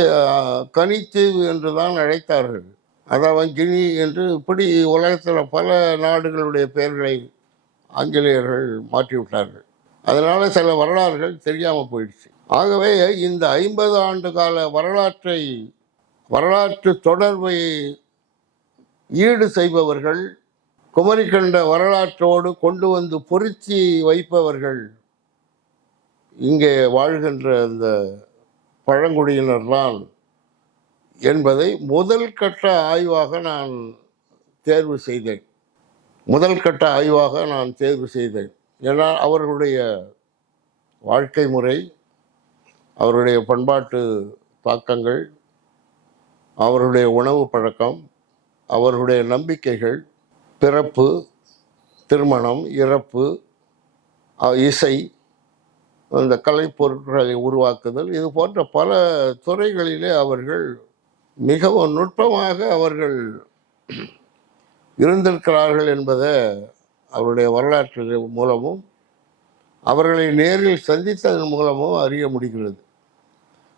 கனித்தீவு என்று தான் அழைத்தார்கள். அதாவது கினி என்று இப்படி உலகத்தில் பல நாடுகளுடைய பெயர்களை ஆங்கிலேயர்கள் மாற்றிவிட்டார்கள். அதனால் சில வரலாறுகள் தெரியாமல் போயிடுச்சு. ஆகவே இந்த 50 ஆண்டு கால வரலாற்று தொடர்பை ஈடு செய்பவர்கள், குமரிக்கண்ட வரலாற்றோடு கொண்டு பொருத்தி வைப்பவர்கள் இங்கே வாழ்கின்ற இந்த பழங்குடியினர்தான் என்பதை முதல் கட்ட ஆய்வாக நான் தேர்வு செய்தேன். ஏன்னா அவர்களுடைய வாழ்க்கை முறை, அவருடைய பண்பாட்டு தாக்கங்கள், அவருடைய உணவு பழக்கம், அவர்களுடைய நம்பிக்கைகள், பிறப்பு, திருமணம், இறப்பு, இசை, அந்த கலைப்பொருட்களை உருவாக்குதல், இது போன்ற பல துறைகளிலே அவர்கள் மிகவும் நுட்பமாக அவர்கள் இருந்திருக்கிறார்கள் என்பதை அவருடைய வரலாற்று மூலமும் அவர்களை நேரில் சந்தித்ததன் மூலமும் அறிய முடிகிறது.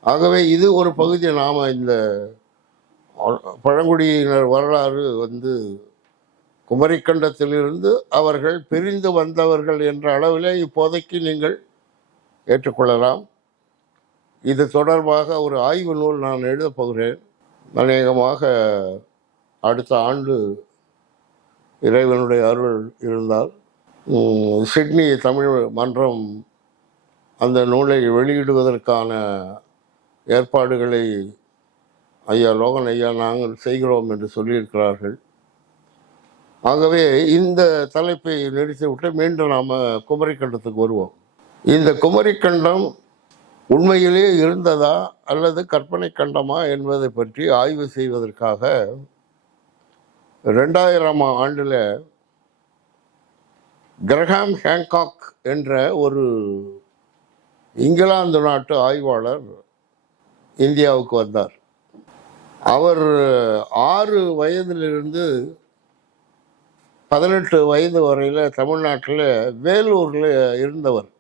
ஆகவே இது ஒரு பகுதி. நாம் இந்த பழங்குடியினர் வரலாறு குமரிக்கண்டத்திலிருந்து அவர்கள் பிரிந்து வந்தவர்கள் என்ற அளவிலே இப்போதைக்கு நீங்கள் ஏற்றுக்கொள்ளலாம். இது தொடர்பாக ஒரு ஆய்வு நூல் நான் எழுதப் போகிறேன். அநேகமாக அடுத்த ஆண்டு இறைவனுடைய அருள் இருந்தால் சிட்னி தமிழ் மன்றம் அந்த நூலை வெளியிடுவதற்கான ஏற்பாடுகளை ஐயா லோகன் ஐயா நாங்கள் செய்கிறோம் என்று சொல்லியிருக்கிறார்கள். ஆகவே இந்த தலைப்பை நிறுத்திவிட்டு மீண்டும் நாம் குமரிக்கண்டத்துக்கு வருவோம். இந்த குமரிக்கண்டம் உண்மையிலே இருந்ததா அல்லது கற்பனை கண்டமா என்பதை பற்றி ஆய்வு செய்வதற்காக 2000ஆம் ஆண்டில் கிரஹாம் ஹேங்காக் என்ற ஒரு இங்கிலாந்து நாட்டு ஆய்வாளர் இந்தியாவுக்கு வந்தார். அவர் 6 வயதிலிருந்து 18 வயது வரையில் தமிழ்நாட்டில் வேலூரில் இருந்தவர்.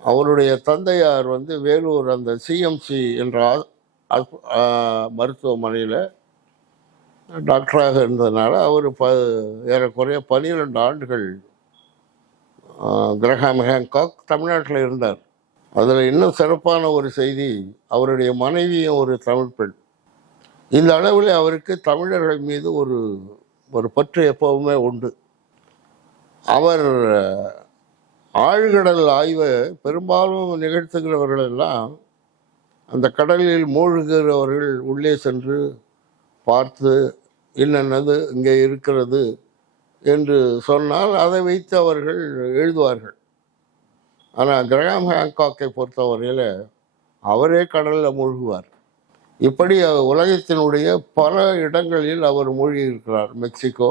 அவருடைய தந்தையார் வேலூர் அந்த சிஎம்சி என்ற மருத்துவமனையில் டாக்டராக இருந்ததுனால அவர் ஏறக்குறைய 12 ஆண்டுகள் கிரஹாம் ஹேங்காக் தமிழ்நாட்டில் இருந்தார். அதில் இன்னும் சிறப்பான ஒரு செய்தி, அவருடைய மனைவியும் ஒரு தமிழ் பெண். இந்த அளவில் அவருக்கு தமிழர்கள் மீது ஒரு பற்று எப்பவுமே உண்டு. அவர் ஆழ்கடல் ஆய்வை பெரும்பாலும் நிகழ்த்துகிறவர்கள் எல்லாம் அந்த கடலில் மூழ்கிறவர்கள் உள்ளே சென்று பார்த்து என்னென்னது இங்கே இருக்கிறது என்று சொன்னால் அதை வைத்து அவர்கள் எழுதுவார்கள். ஆனால் கிரஹாம் ஹேங்காக்கை பொறுத்தவரையில் அவரே கடலில் மூழ்குவார். இப்படி உலகத்தினுடைய பல இடங்களில் அவர் மூழ்கியிருக்கிறார். மெக்சிகோ,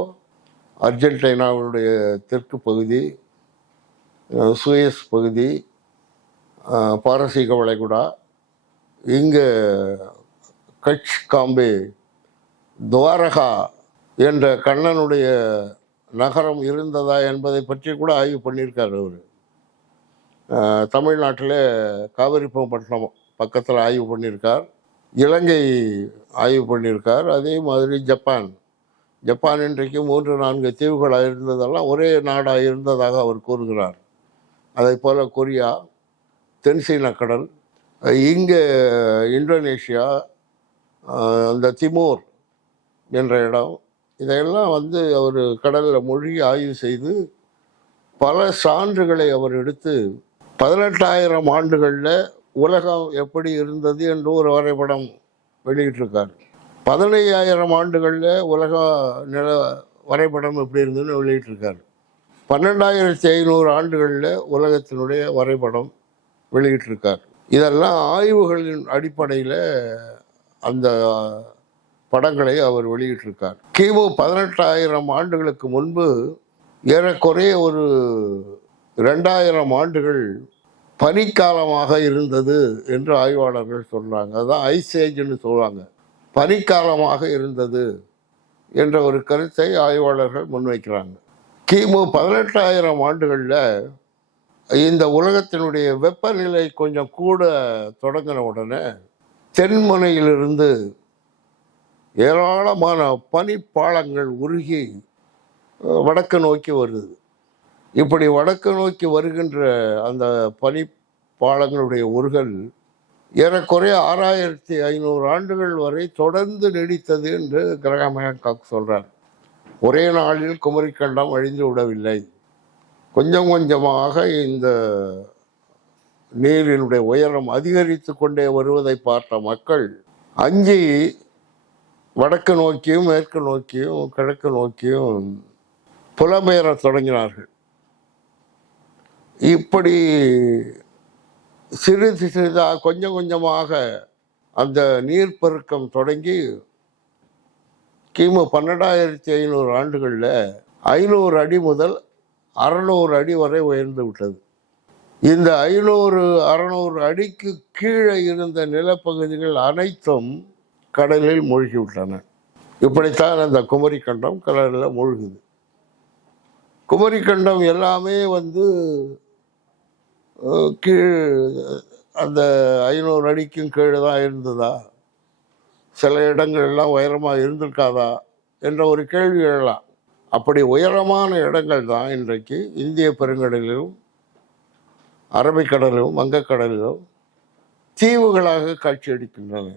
அர்ஜென்டினாவுடைய தெற்கு பகுதி, சுயஸ் பகுதி, பாரசீக வளைகுடா, இங்கே கட்ச் காம்பே, துவாரகா என்ற கண்ணனுடைய நகரம் இருந்ததா என்பதை பற்றி கூட ஆய்வு பண்ணியிருக்கார் அவர். தமிழ்நாட்டில் காவிரிப்பட்டினம் பக்கத்தில் ஆய்வு பண்ணியிருக்கார். இலங்கை ஆய்வு பண்ணியிருக்கார். அதே மாதிரி ஜப்பான் இன்றைக்கு 3-4 தீவுகளாக இருந்ததெல்லாம் ஒரே நாடாக இருந்ததாக அவர் கூறுகிறார். அதே போல் கொரியா, தென்சீன கடல், இங்கே இந்தோனேஷியா, அந்த திமோர் என்ற இடம், இதையெல்லாம் அவர் கடலில் மூழ்கி ஆய்வு செய்து பல சான்றுகளை அவர் எடுத்து 18,000 ஆண்டுகளில் உலகம் எப்படி இருந்தது என்று ஒரு வரைபடம் வெளியிட்டிருக்கார். 15,000 ஆண்டுகளில் உலக நில வரைபடம் எப்படி இருந்ததுன்னு வெளியிட்டிருக்காரு. 12,500 ஆண்டுகளில் உலகத்தினுடைய வரைபடம் வெளியிட்டிருக்கார். இதெல்லாம் ஆய்வுகளின் அடிப்படையில் அந்த படங்களை அவர் வெளியிட்டிருக்கார். கிமு 18,000 ஆண்டுகளுக்கு முன்பு ஏறக்குறைய ஒரு 2,000 ஆண்டுகள் பனிக்காலமாக இருந்தது என்று ஆய்வாளர்கள் சொல்றாங்க. அதுதான் ஐஸ் ஏஜ்னு சொல்லுவாங்க. பனிக்காலமாக இருந்தது என்ற ஒரு கருத்தை ஆய்வாளர்கள் முன்வைக்கிறாங்க. கிமு 18,000 ஆண்டுகளில் இந்த உலகத்தினுடைய வெப்பநிலை கொஞ்சம் கூட தொடங்கின உடனே தென்முனையிலிருந்து ஏராளமான பனிப்பாளங்கள் உருகி வடக்கு நோக்கி வருது. இப்படி வடக்கு நோக்கி வருகின்ற அந்த பனிப்பாளங்களுடைய உருகல் ஏறக்குறைய 6,500 ஆண்டுகள் வரை தொடர்ந்து நீடித்தது என்று கிரகாம் ஹேன்காக் சொல்றார். ஒரே நாளில் குமரிக்கண்டம் அழிந்து விடவில்லை. கொஞ்சம் கொஞ்சமாக இந்த நீரினுடைய உயரம் அதிகரித்து கொண்டே வருவதை பார்த்த மக்கள் அஞ்சி வடக்கு நோக்கியும் மேற்கு நோக்கியும் கிழக்கு நோக்கியும் புலம்பெயர தொடங்கினார்கள். இப்படி சிறிது சிறிதாக கொஞ்சம் கொஞ்சமாக அந்த நீர்ப்பெருக்கம் தொடங்கி கிமு 12,500 ஆண்டுகளில் 500 அடி முதல் 600 அடி வரை உயர்ந்து விட்டது. இந்த 500-600 அடிக்கு கீழே இருந்த நிலப்பகுதிகள் அனைத்தும் கடலில் மூழ்கிவிட்டன. இப்படித்தான் அந்த குமரிக்கண்டம் கடலில் மூழ்குது. குமரிக்கண்டம் எல்லாமே கீழ் அந்த 500 அடிக்கும் கீழே தான் இருந்ததா, சில இடங்கள் எல்லாம் உயரமாக இருந்திருக்காதா என்ற ஒரு கேள்வி எழலாம். அப்படி உயரமான இடங்கள் தான் இன்றைக்கு இந்திய பெருங்கடலிலும் அரபிக்கடலிலும் வங்கக்கடலிலும் தீவுகளாக காட்சியளிக்கின்றன.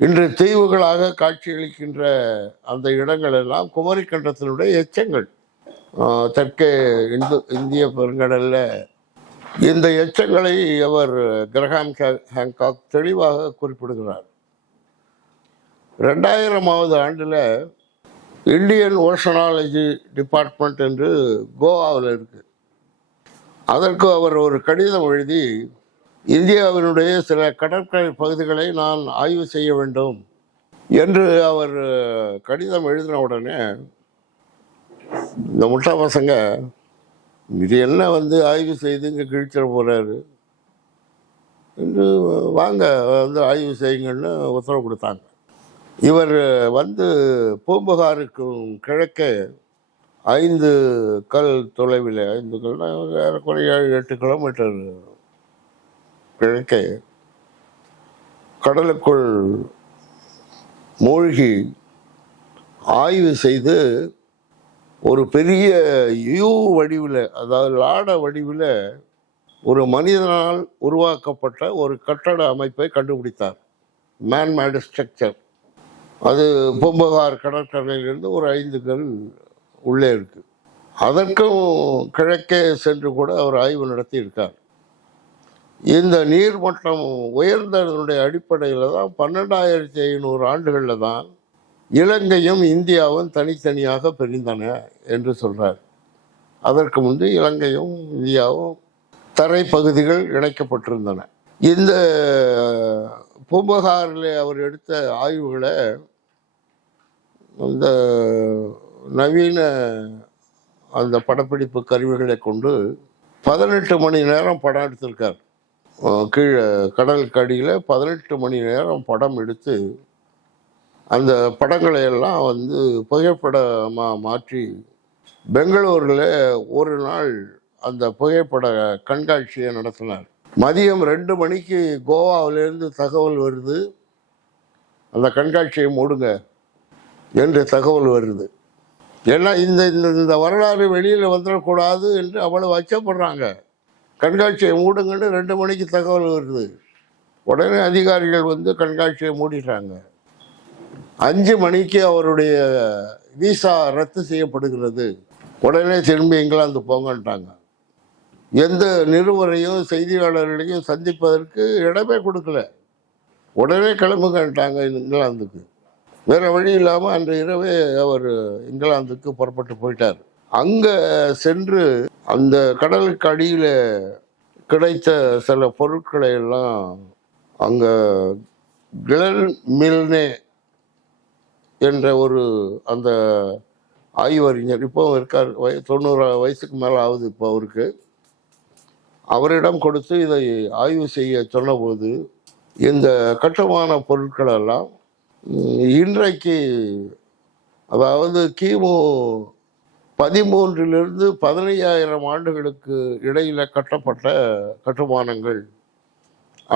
இன்று தீவுகளாக காட்சியளிக்கின்ற அந்த இடங்கள் எல்லாம் குமரிக்கண்டத்தினுடைய எச்சங்கள். தெற்கே இந்திய பெருங்கடலில் இந்த எச்சங்களை அவர் கிரகாம் ஹேன்காக் தெளிவாக குறிப்பிடுகிறார். 2000ஆவது ஆண்டில் இந்தியன் ஓஷனாலஜி டிபார்ட்மெண்ட் என்று கோவாவில் இருக்கு. அதற்கு அவர் ஒரு கடிதம் எழுதி இந்தியாவினுடைய சில கடற்கரை பகுதிகளை நான் ஆய்வு செய்ய வேண்டும் என்று அவர் கடிதம் எழுதின உடனே இந்த முட்டா பசங்க இது என்ன ஆய்வு செய்து இங்கே கிழிச்சிட போகிறாரு என்று வாங்க ஆய்வு செய்யுங்கன்னு உத்தரவு கொடுத்தாங்க. இவர் பூம்புகாருக்கும் கிழக்கே 5 கல் தொலைவில், 5 கல்னா ஏறக்குறைய 7-8 கிலோமீட்டர் கிழக்கே கடலுக்குள் மூழ்கி ஆய்வு செய்து ஒரு பெரிய யூ வடிவில், அதாவது லாட வடிவில் ஒரு மனிதனால் உருவாக்கப்பட்ட ஒரு கட்டட அமைப்பை கண்டுபிடித்தார். Man-made structure. அது பூம்புகார் கடற்கரையிலிருந்து ஒரு 5 கல் உள்ளே இருக்கு. அதற்கும் கிழக்கே சென்று கூட அவர் ஆய்வு நடத்தி இருக்கார். இந்த நீர்மட்டம் உயர்ந்ததனுடைய அடிப்படையில் தான் 12,500 ஆண்டுகளில் தான் இலங்கையும் இந்தியாவும் தனித்தனியாக பிரிந்தன என்று சொல்றார். அதற்கு முன்பு இலங்கையும் இந்தியாவும் தரைப்பகுதிகள் இணைக்கப்பட்டிருந்தன. இந்த பூம்புகாரில் அவர் எடுத்த ஆய்வுகளை அந்த நவீன அந்த படப்பிடிப்பு கருவிகளை கொண்டு 18 மணி நேரம் படம் எடுத்திருக்கார். கீழே கடலுக்கு அடியில் 18 மணி நேரம் படம் எடுத்து அந்த படங்களை எல்லாம் புகைப்படமாக மாற்றி பெங்களூரில் ஒரு நாள் அந்த புகைப்பட கண்காட்சியை நடத்தினார். மதியம் 2 மணிக்கு கோவாவிலேருந்து தகவல் வருது, அந்த கண்காட்சியை மூடுங்க என்று தகவல் வருது. ஏன்னா இந்த வரலாறு வெளியில் வந்துடக்கூடாது என்று அவ்வளவு அச்சப்படுறாங்க. கண்காட்சியை மூடுங்கன்னு 2 மணிக்கு தகவல் வருது. உடனே அதிகாரிகள் கண்காட்சியை மூடிட்டாங்க. 5 மணிக்கு அவருடைய விசா ரத்து செய்யப்படுகிறது. உடனே திரும்பி இங்கிலாந்து போங்கன்ட்டாங்க. எந்த நிருபரையும் செய்தியாளர்களையும் சந்திப்பதற்கு இடமே கொடுக்கல. உடனே கிளம்புங்கன்ட்டாங்க இங்கிலாந்துக்கு. வேற வழி இல்லாமல் அன்று இரவே அவர் இங்கிலாந்துக்கு புறப்பட்டு போயிட்டார். அங்கே சென்று அந்த கடலுக்கு அடியில் கிடைத்த சில பொருட்களை எல்லாம் அங்கே கிளன் மில்னே என்ற ஒரு அந்த ஆய்வறிஞர் இப்போவும் இருக்கார், 90 வயசுக்கு மேலே ஆகுது இப்போ அவருக்கு. அவரிடம் கொடுத்து இதை ஆய்வு செய்ய சொன்னபோது இந்த கட்டுமான பொருட்கள் எல்லாம் இன்றைக்கு, அதாவது கிமு 13 to 15,000 ஆண்டுகளுக்கு இடையில கட்டப்பட்ட கட்டுமானங்கள்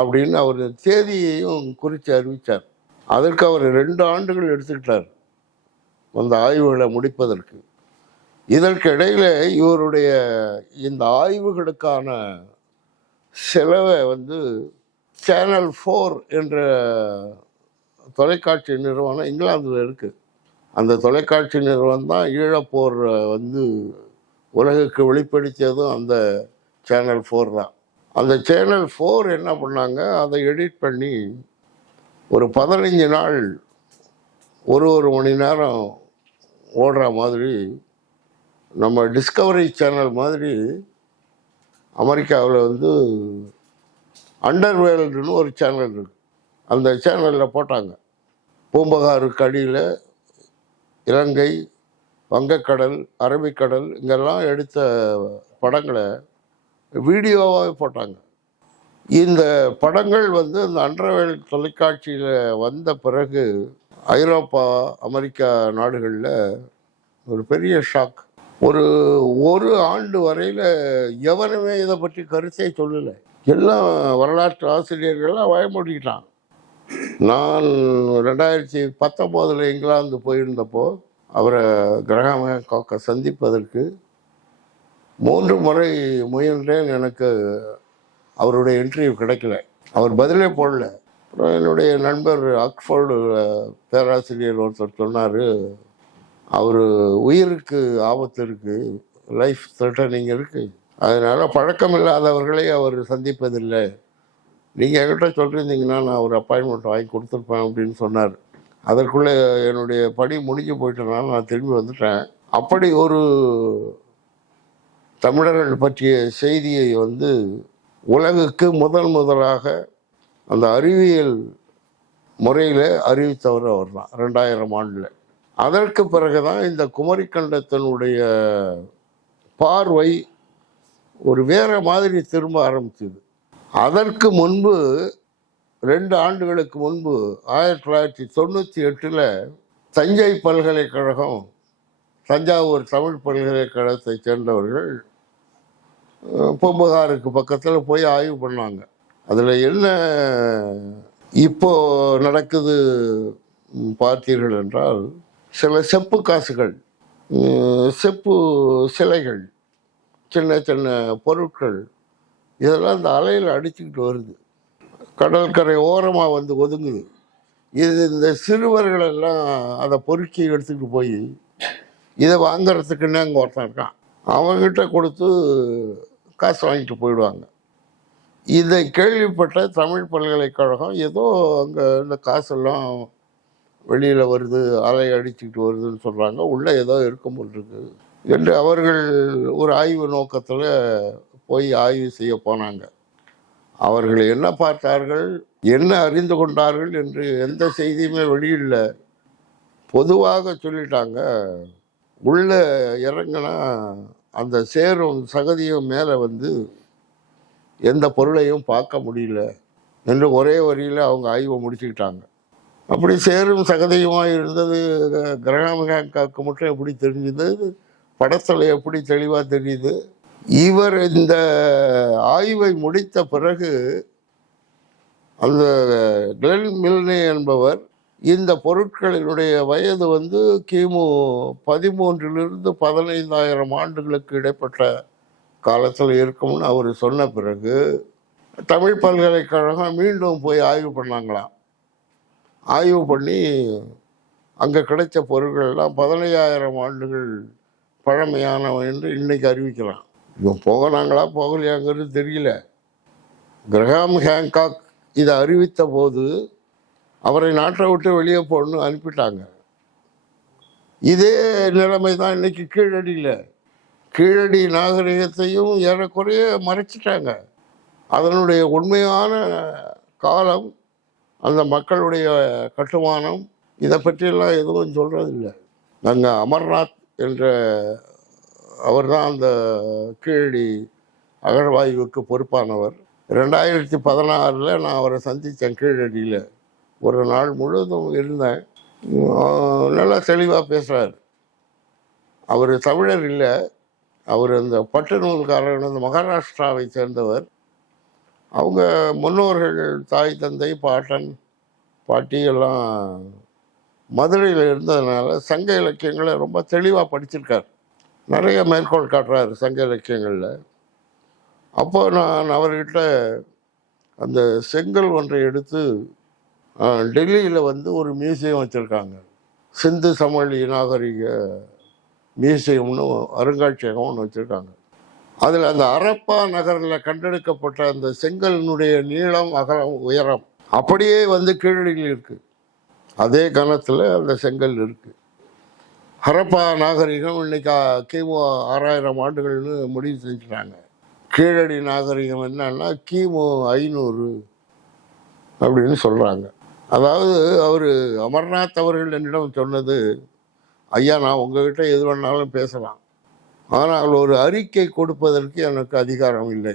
அப்படின்னு அவர் தேதியையும் குறித்து அறிவித்தார். அதற்கு அவர் 2 ஆண்டுகள் எடுத்துக்கிட்டார் அந்த ஆய்வுகளை முடிப்பதற்கு. இதற்கு இடையில இவருடைய இந்த ஆய்வுகளுக்கான செலவை சேனல் 4 என்ற தொலைக்காட்சி நிறுவனம் இங்கிலாந்தில் இருக்குது. அந்த தொலைக்காட்சி நிறுவனம் தான் ஈழப்போர் உலகுக்கு வெளிப்படுத்தியதும் அந்த சேனல் 4 தான். அந்த சேனல் 4 என்ன பண்ணாங்க, அதை எடிட் பண்ணி ஒரு 15 நாள் ஒரு மணி நேரம் ஓடுற மாதிரி, நம்ம டிஸ்கவரி சேனல் மாதிரி அமெரிக்காவில் அண்டர்வேல்டுன்னு ஒரு சேனல் இருக்குது. அந்த சேனலில் போட்டாங்க. பூம்பகாருக்கு அடியில் இலங்கை, வங்கக்கடல், அரபிக்கடல் இங்கெல்லாம் எடுத்த படங்களை வீடியோவாகவே போட்டாங்க. இந்த படங்கள் அந்த அண்டர்வேல்டு தொலைக்காட்சியில் வந்த பிறகு ஐரோப்பா, அமெரிக்கா நாடுகளில் ஒரு பெரிய ஷாக். ஒரு ஆண்டு வரையில் எவனுமே இதை பற்றி கருத்தை சொல்லலை. எல்லாம் வரலாற்று ஆசிரியர்கள்லாம் வயமொழிக்கிட்டான். நான் 2019 இங்கிலாந்து போயிருந்தப்போ அவரை கிரஹாம் ஹேன்காக்கை சந்திப்பதற்கு 3 முறை முயன்றேன். எனக்கு அவருடைய இன்டர்வியூ கிடைக்கல. அவர் பதிலே போடல. அப்புறம் என்னுடைய நண்பர் ஆக்ஸ்ஃபோர்டு பேராசிரியர் ஒருத்தர் சொன்னார், அவர் உயிருக்கு ஆபத்து இருக்குது, லைஃப் த்ரெட்டனிங் இருக்குது, அதனால் பழக்கம் இல்லாதவர்களை அவர் சந்திப்பதில்லை. நீங்கள் என்கிட்ட சொல்லியிருந்தீங்கன்னா நான் ஒரு அப்பாயின்மெண்ட் வாங்கி கொடுத்துருப்பேன் அப்படின்னு சொன்னார். அதற்குள்ளே என்னுடைய பணி முடிஞ்சு போயிட்டனால நான் திரும்பி வந்துட்டேன். அப்படி ஒரு தமிழர்கள் பற்றிய செய்தியை உலகுக்கு முதலாக அந்த அறிவியல் முறையில் அறிவித்தவர் அவர் தான் 2000 ஆண்டில். அதற்கு பிறகுதான் இந்த குமரிக்கண்டத்தினுடைய பார்வை ஒரு வேற மாதிரி திரும்ப ஆரம்பிச்சது. அதற்கு முன்பு 2 ஆண்டுகளுக்கு முன்பு 1998 தஞ்சை பல்கலைக்கழகம், தஞ்சாவூர் தமிழ் பல்கலைக்கழகத்தை சேர்ந்தவர்கள் பூம்புகாருக்கு பக்கத்தில் போய் ஆய்வு பண்ணாங்க. அதில் என்ன இப்போ நடக்குது பார்த்தீர்கள் என்றால், சில செப்பு காசுகள், செப்பு சிலைகள், சின்ன சின்ன பொருட்கள் இதெல்லாம் இந்த அலையில் அடிச்சுக்கிட்டு வருது. கடற்கரை ஓரமாக ஒதுங்குது. இந்த சிறுவர்கள் எல்லாம் அதை பொறுக்கி எடுத்துக்கிட்டு போய் இதை வாங்கிறதுக்குன்னே அங்கே ஒருத்தன் இருக்கான். அவங்ககிட்ட கொடுத்து காசு வாங்கிட்டு போயிடுவாங்க. இதை கேள்விப்பட்ட தமிழ் பல்கலைக்கழகம் ஏதோ அங்கே இந்த காசெல்லாம் வெளியில் வருது, அலை அடிச்சுக்கிட்டு வருதுன்னு சொல்கிறாங்க, உள்ளே ஏதோ இருக்கும் போல் இருக்கு என்று அவர்கள் ஒரு ஆய்வு நோக்கத்தில் போய் ஆய்வு செய்ய போனாங்க. அவர்கள் என்ன பார்த்தார்கள், என்ன அறிந்து கொண்டார்கள் என்று எந்த செய்தியுமே வெளியிடல. பொதுவாக சொல்லிட்டாங்க, உள்ளே இறங்கினா அந்த சேரும் சகதியும் மேலே எந்த பொருளையும் பார்க்க முடியல என்று ஒரே வரியில் அவங்க ஆய்வை முடிச்சுக்கிட்டாங்க. அப்படி சேரும் சகதியுமாக இருந்தது கிரஹாம் ஹேன்காக்கு மட்டும் எப்படி தெரிஞ்சுது, படத்தில் எப்படி தெளிவாக தெரியுது. இவர் இந்த ஆய்வை முடித்த பிறகு அந்த கிளன் மில்னே என்பவர் இந்த பொருட்களினுடைய வயது கிமு 13 to 15,000 ஆண்டுகளுக்கு இடைப்பட்ட காலத்தில் இருக்கும்னு அவர் சொன்ன பிறகு தமிழ் பல்கலைக்கழகம் மீண்டும் போய் ஆய்வு பண்ணாங்களாம். ஆய்வு பண்ணி அங்கே கிடைச்ச பொருட்கள் எல்லாம் 15,000 ஆண்டுகள் பழமையானவன் என்று இன்னைக்கு அறிவிக்கலாம். இவன் போகலாங்களா போகலையாங்கிறது தெரியல. கிரஹாம் ஹேன்காக் இதை அறிவித்த போது அவரை நாட்டை விட்டு வெளியே போடணும் அனுப்பிட்டாங்க. இதே நிலைமை தான் இன்னைக்கு கீழடியில். கீழடி நாகரிகத்தையும் ஏறக்குறைய மறைச்சிட்டாங்க. அதனுடைய உண்மையான காலம், அந்த மக்களுடைய கட்டுமானம், இதை பற்றியெல்லாம் எதுவும் சொல்கிறதில்லை. நாங்கள் அமர்நாத் என்ற அவர் தான் அந்த கீழடி அகழ்வாய்வுக்கு பொறுப்பானவர். 2016 நான் அவரை சந்தித்தேன் கீழடியில். ஒரு நாள் முழுவதும் இருந்தேன். நல்லா தெளிவாக பேசுகிறார். அவர் தமிழர் இல்லை, அவர் அந்த பட்டு நூல்காரர், அந்த மகாராஷ்டிராவை சேர்ந்தவர். அவங்க முன்னோர்கள், தாய் தந்தை, பாட்டன் பாட்டி எல்லாம் மதுரையில் இருந்ததுனால சங்க இலக்கியங்களை ரொம்ப தெளிவாக படிச்சிருக்கார். நிறைய மேற்கோள் காட்டுறாரு சங்க இலக்கியங்களில். அப்போ நான் அவர்கிட்ட அந்த செங்கல் ஒன்றை எடுத்து, டெல்லியில் ஒரு மியூசியம் வச்சுருக்காங்க, சிந்து சமவெளி நாகரிக மியூசியம்னு அருங்காட்சியகம் ஒன்று வச்சுருக்காங்க. அதில் அந்த அரப்பா நகரில் கண்டெடுக்கப்பட்ட அந்த செங்கலினுடைய நீளம், அகலம், உயரம் அப்படியே கீழடியில் இருக்குது. அதே கணத்தில் அந்த செங்கல் இருக்குது. ஹரப்பா நாகரிகம் இன்னைக்கு கிமு 6000 ஆண்டுகள்னு முடிவு செஞ்சுட்டாங்க. கீழடி நாகரிகம் என்னன்னா கிமு 500 அப்படின்னு சொல்கிறாங்க. அதாவது அவர் அமர்நாத் அவர்கள் என்னிடம் சொன்னது, ஐயா நான் உங்ககிட்ட எது வேணாலும் பேசலாம், ஆனால் ஒரு அறிக்கை கொடுப்பதற்கு எனக்கு அதிகாரம் இல்லை.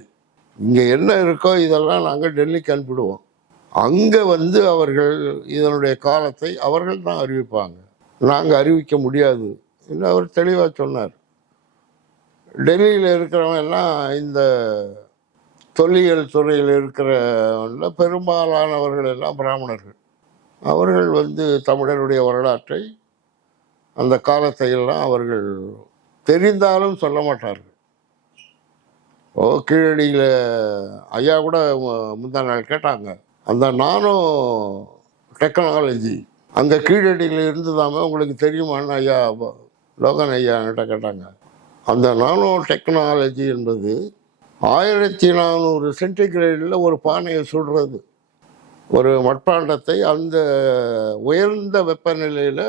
இங்கே என்ன இருக்கோ இதெல்லாம் நாங்கள் டெல்லிக்கு அனுப்பிடுவோம். அங்கே அவர்கள் இதனுடைய காலத்தை அவர்கள் தான் அறிவிப்பாங்க, நாங்கள் அறிவிக்க முடியாது என்று அவர் தெளிவாக சொன்னார். டெல்லியில் இருக்கிறவங்க எல்லாம் இந்த தொல்லியல் துறையில் இருக்கிற பெரும்பாலானவர்கள் எல்லாம் பிராமணர்கள். அவர்கள் தமிழருடைய வரலாற்றை, அந்த காலத்தை எல்லாம் அவர்கள் தெரிந்தாலும் சொல்ல மாட்டார்கள். கீழடியில் ஐயா கூட முந்தா நாள் கேட்டாங்க, அந்த நானோ டெக்னாலஜி அங்கே கீழடியில் இருந்துதாமே உங்களுக்கு தெரியுமான்னு ஐயா, லோகன் ஐயா கிட்ட கேட்டாங்க. அந்த நானோ டெக்னாலஜி என்பது 1400 சென்டிகிரேடில் ஒரு பானையை சுடுறது, ஒரு மட்பாண்டத்தை அந்த உயர்ந்த வெப்பநிலையில்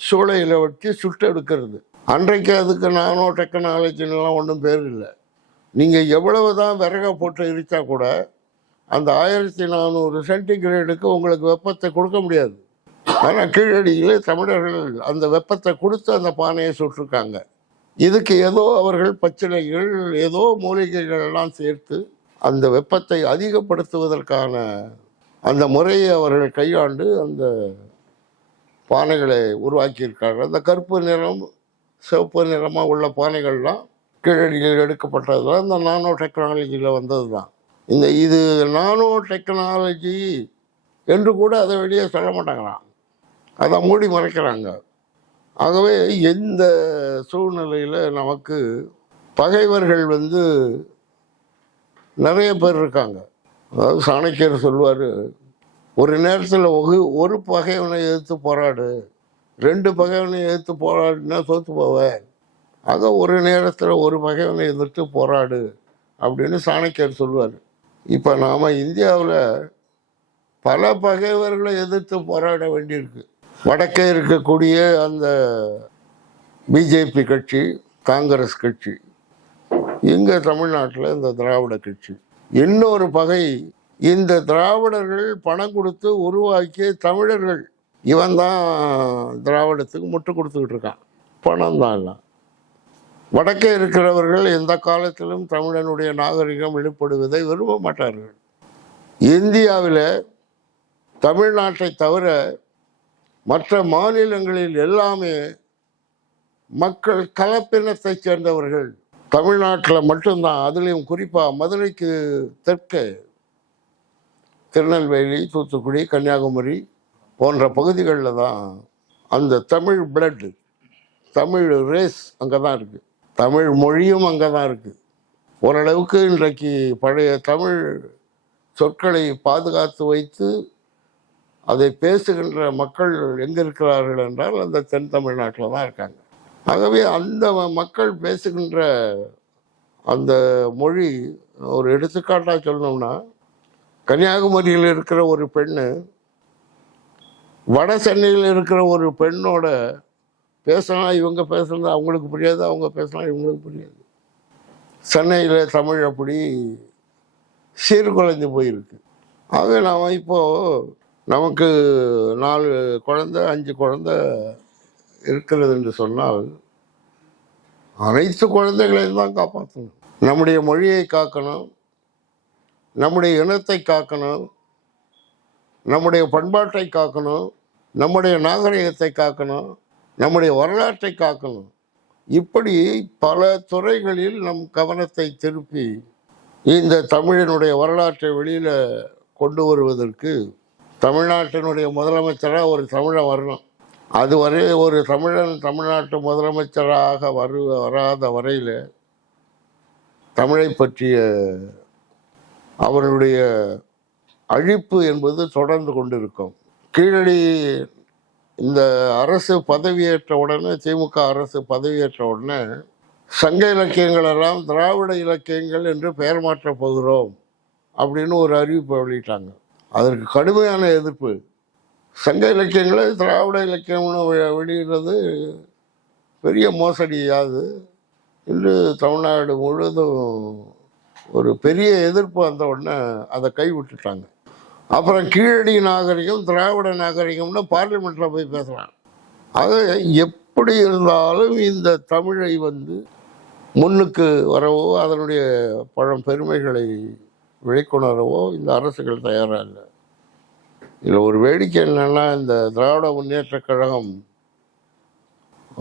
சூளையில் வச்சு சுட்டு எடுக்கிறது. அன்றைக்கு அதுக்கு நானோ டெக்னாலஜின்லாம் ஒன்றும் பேர் இல்லை. நீங்கள் எவ்வளவு தான் விறகை போட்டு எரித்தா கூட அந்த 1400 சென்டிகிரேடுக்கு உங்களுக்கு வெப்பத்தை கொடுக்க முடியாது. ஆனால் கீழடியில் தமிழர்கள் அந்த வெப்பத்தை கொடுத்து அந்த பானையை சுட்டிருக்காங்க. இதுக்கு ஏதோ அவர்கள் பச்சிலைகள், ஏதோ மூலிகைகள் எல்லாம் சேர்த்து அந்த வெப்பத்தை அதிகப்படுத்துவதற்கான அந்த முறையை அவர்கள் கையாண்டு அந்த பானைகளை உருவாக்கியிருக்காங்க. அந்த கருப்பு நிறம், சிவப்பு நிறமாக உள்ள பானைகள்லாம் கீழடியில் எடுக்கப்பட்டது தான், இந்த நானோ டெக்னாலஜியில் வந்தது தான். இது நானோ டெக்னாலஜி என்று கூட அதை வெளியே சொல்ல மாட்டாங்களாம், அதை மூடி மறைக்கிறாங்க. ஆகவே எந்த சூழ்நிலையில் நமக்கு பகைவர்கள் நிறைய பேர் இருக்காங்க. அதாவது சாணக்கியர் சொல்லுவார், ஒரு நேரத்தில் ஒரு பகைவனை எதிர்த்து போராடு, 2 பகைவனை எதிர்த்து போராடினா தோற்று போவேன். ஆக ஒரு நேரத்தில் ஒரு பகைவனை எதிர்த்து போராடு அப்படின்னு சாணக்கியர் சொல்லுவார். இப்போ நாம் இந்தியாவில் பல பகைவர்களை எதிர்த்து போராட வேண்டியிருக்கு. வடக்கே இருக்கக்கூடிய அந்த பிஜேபி கட்சி, காங்கிரஸ் கட்சி, இங்கே தமிழ்நாட்டில் இந்த திராவிட கட்சி. இன்னொரு பகை, இந்த திராவிடர்கள் பணம் கொடுத்து உருவாக்கிய தமிழர்கள். இவன் தான் திராவிடத்துக்கு முட்டு கொடுத்துக்கிட்டு இருக்கான், பணம் தான் எல்லாம். வடக்கே இருக்கிறவர்கள் எந்த காலத்திலும் தமிழனுடைய நாகரிகம் வெளிப்படுவதை விரும்ப மாட்டார்கள். இந்தியாவில் தமிழ்நாட்டை தவிர மற்ற மாநிலங்களில் எல்லாமே மக்கள் கலப்பினத்தை சேர்ந்தவர்கள். தமிழ்நாட்டில் மட்டும்தான், அதுலேயும் குறிப்பாக மதுரைக்கு தெற்கே திருநெல்வேலி, தூத்துக்குடி, கன்னியாகுமரி போன்ற பகுதிகளில் தான் அந்த தமிழ் பிளட், தமிழ் ரேஸ் அங்கே தான் இருக்குது, தமிழ் மொழியும் அங்கே தான் இருக்குது. ஓரளவுக்கு இன்றைக்கு பழைய தமிழ் சொற்களை பாதுகாத்து வைத்து அதை பேசுகின்ற மக்கள் எங்கே இருக்கிறார்கள் என்றால் அந்த தென் தமிழ்நாட்டில் தான் இருக்காங்க. ஆகவே அந்த மக்கள் பேசுகின்ற அந்த மொழி, ஒரு எடுத்துக்காட்டாக சொல்லணும்னா, கன்னியாகுமரியில் இருக்கிற ஒரு பெண்ணு வட சென்னையில் இருக்கிற ஒரு பெண்ணோட பேசினா இவங்க பேசுறது அவங்களுக்கு புரியாது, அவங்க பேசினா இவங்களுக்கு புரியாது. சென்னையில் தமிழ் அப்படி சீர்குலைந்து போயிருக்கு. ஆக நாம் இப்போது நமக்கு 4 குழந்தை 5 குழந்தை இருக்கிறது என்று சொன்னால் அனைத்து குழந்தைகளையும் தான் காப்பாற்றணும். நம்முடைய மொழியை காக்கணும், நம்முடைய இனத்தை காக்கணும், நம்முடைய பண்பாட்டை காக்கணும், நம்முடைய நாகரிகத்தை காக்கணும், நம்முடைய வரலாற்றை காக்கணும். இப்படி பல துறைகளில் நம் கவனத்தை திருப்பி இந்த தமிழினுடைய வரலாற்றை வெளியில் கொண்டு வருவதற்கு தமிழ்நாட்டினுடைய முதலமைச்சராக ஒரு தமிழன் வரணும். அதுவரை ஒரு தமிழன் தமிழ்நாட்டு முதலமைச்சராக வராத வரையில் தமிழை பற்றிய அவர்களுடைய அழிப்பு என்பது தொடர்ந்து கொண்டிருக்கும். கீழடி இந்த அரசு பதவியேற்ற உடனே, திமுக அரசு பதவியேற்ற உடனே சங்க இலக்கியங்கள் எல்லாம் திராவிட இலக்கியங்கள் என்று பெயர் மாற்றப் போகிறோம் அப்படின்னு ஒரு அறிவிப்பை வெளியிட்டாங்க. அதற்கு கடுமையான எதிர்ப்பு. சங்க இலக்கியங்களை திராவிட இலக்கியம்னு வெளியிடுறது பெரிய மோசடியாது என்று தமிழ்நாடு முழுவதும் ஒரு பெரிய எதிர்ப்பு வந்த உடனே அதை கைவிட்டுட்டாங்க. அப்புறம் கீழடி நாகரிகம் திராவிட நாகரிகம்னு பார்லிமெண்ட்டில் போய் பேசுகிறாங்க. ஆக எப்படி இருந்தாலும் இந்த தமிழை முன்னுக்கு வரவோ அதனுடைய பெருமைகளை வெளிக்கொணரவோ இந்த அரசுகள் தயாராக இல்லை. இதில் ஒரு வேடிக்கை என்னன்னா, இந்த திராவிட முன்னேற்ற கழகம்,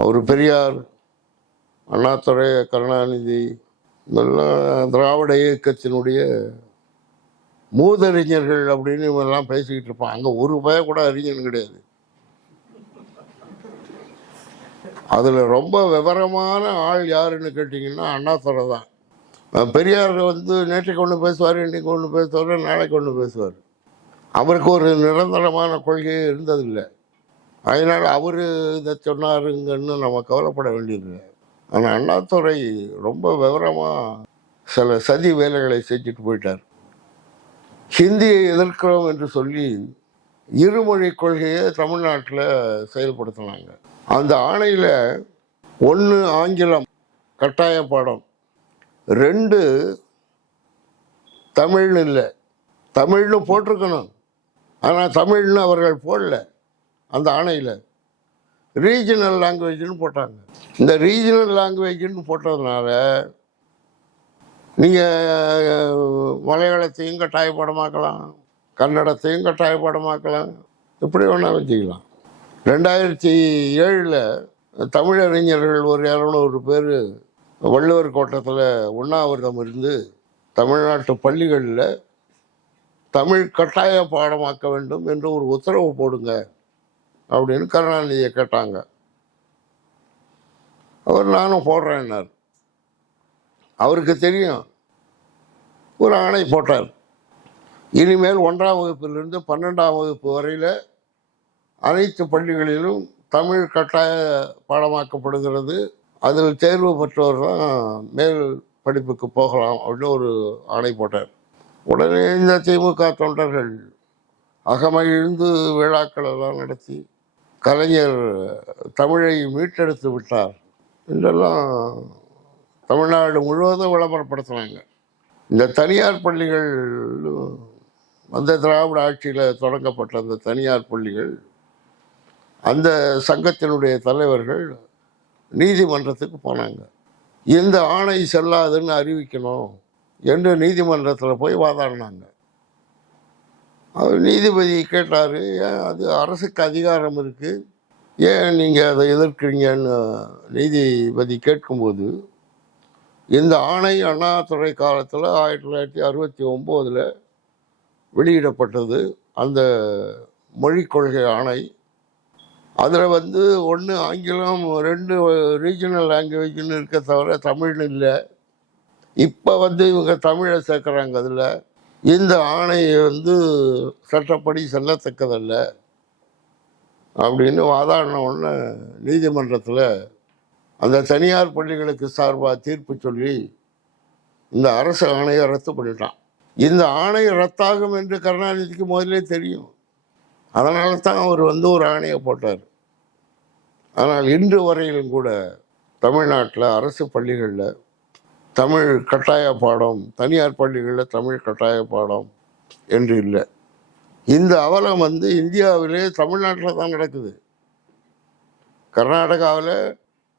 ஒரு பெரியார், அண்ணாதுரை, கருணாநிதி, இதெல்லாம் திராவிட இயக்கத்தினுடைய மூதறிஞர்கள் அப்படின்னு இவெல்லாம் பேசிக்கிட்டு இருப்பான். அங்கே ஒரு பய கூட அறிஞர் கிடையாது. அதில் ரொம்ப விவரமான ஆள் யாருன்னு கேட்டிங்கன்னா அண்ணாதுரை தான். பெரியார் நேற்றைக்கு ஒன்று பேசுவார், இன்றைக்கு ஒன்று பேசுவார், நாளைக்கு ஒன்று பேசுவார். அவருக்கு ஒரு நிரந்தரமான கொள்கையே இருந்ததில்லை. அதனால் அவர் இதை சொன்னாருங்கன்னு நம்ம கவலைப்பட வேண்டியதில்லை. ஆனால் அண்ணாதுரை ரொம்ப விவரமாக சில சதி வேலைகளை செஞ்சுட்டு போயிட்டார். ஹிந்தியை எதிர்க்கிறோம் என்று சொல்லி இருமொழி கொள்கையை தமிழ்நாட்டில் செயல்படுத்தினாங்க. அந்த ஆணையில் 1 ஆங்கிலம் கட்டாய பாடம், 2 தமிழ்னு இல்லை. தமிழ்னு போட்டிருக்கணும், ஆனால் தமிழ்னு அவர்கள் போடல. அந்த ஆணையில் ரீஜனல் லாங்குவேஜ்னு போட்டாங்க. இந்த ரீஜனல் லாங்குவேஜ்னு போட்டதுனால நீங்கள் மலையாளத்தையும் கட்டாயப்பாடமாக்கலாம், கன்னடத்தையும் கட்டாயப்பாடமாக்கலாம், இப்படி வேணாலும் செய்யலாம். 2007 தமிழறிஞர்கள் ஒரு 200 பேர் வள்ளுவர் கோட்டத்தில் உண்ணாவிரதம் இருந்து தமிழ்நாட்டு பள்ளிகளில் தமிழ் கட்டாய பாடமாக்க வேண்டும் என்று ஒரு உத்தரவு போடுங்க அப்படின்னு கருணாநிதியை கேட்டாங்க. அவர் நானும் போடுறேன்னார். அவருக்கு தெரியும், ஒரு ஆணை போட்டார். இனிமேல் 1ஆம் வகுப்பிலிருந்து 12ஆம் வகுப்பு வரையில் அனைத்து பள்ளிகளிலும் தமிழ் கட்டாய பாடமாக்கப்படுகிறது. அதில் தேர்வு பெற்றவர் தான் மேல் படிப்புக்கு போகலாம் அப்படின்னு ஒரு ஆணை போட்டார். உடனே இந்த திமுக தொண்டர்கள் அகமகிழ்ந்து விழாக்கள் எல்லாம் நடத்தி கலைஞர் தமிழை மீட்டெடுத்து விட்டார் என்றெல்லாம் தமிழ்நாடு முழுவதும் விளம்பரப்படுத்தினாங்க. இந்த தனியார் பள்ளிகள், அந்த திராவிட ஆட்சியில் தொடங்கப்பட்ட அந்த தனியார் பள்ளிகள், அந்த சங்கத்தினுடைய தலைவர்கள் நீதிமன்றத்துக்கு போனாங்க. இந்த ஆணை செல்லாதுன்னு அறிவிக்கணும் என்று நீதிமன்றத்தில் போய் வாதாடினாங்க. அவர் நீதிபதி கேட்டார், ஏன் அது அரசுக்கு அதிகாரம் இருக்குது, ஏன் நீங்கள் அதை எதிர்க்கிறீங்கன்னு நீதிபதி கேட்கும்போது, இந்த ஆணை அண்ணாதுரை காலத்தில் 1969 வெளியிடப்பட்டது. அந்த மொழிக் கொள்கை ஆணை. அதில் 1 ஆங்கிலம், 2 ரீஜனல் லாங்குவேஜ்னு இருக்க தவிர தமிழ்னு இல்லை. இப்போ இவங்க தமிழை சேர்க்குறாங்க. அதில் இந்த ஆணை சட்டப்படி செல்லத்தக்கதல்ல அப்படின்னு வாதாடின உடனே நீதிமன்றத்தில் அந்த தனியார் பள்ளிகளுக்கு சார்பாக தீர்ப்பு சொல்லி இந்த அரசு ஆணையை ரத்து பண்ணிட்டான். இந்த ஆணை ரத்தாகும் என்று கருணாநிதிக்கு முதலே தெரியும். அதனால தான் அவர் ஒரு ஆணையை போட்டார். ஆனால் இன்று வரையிலும் கூட தமிழ்நாட்டில் அரசு பள்ளிகளில் தமிழ் கட்டாய பாடம், தனியார் பள்ளிகளில் தமிழ் கட்டாய பாடம் என்று இல்லை. இந்த அவலம் இந்தியாவிலே தமிழ்நாட்டில் தான் நடக்குது. கர்நாடகாவில்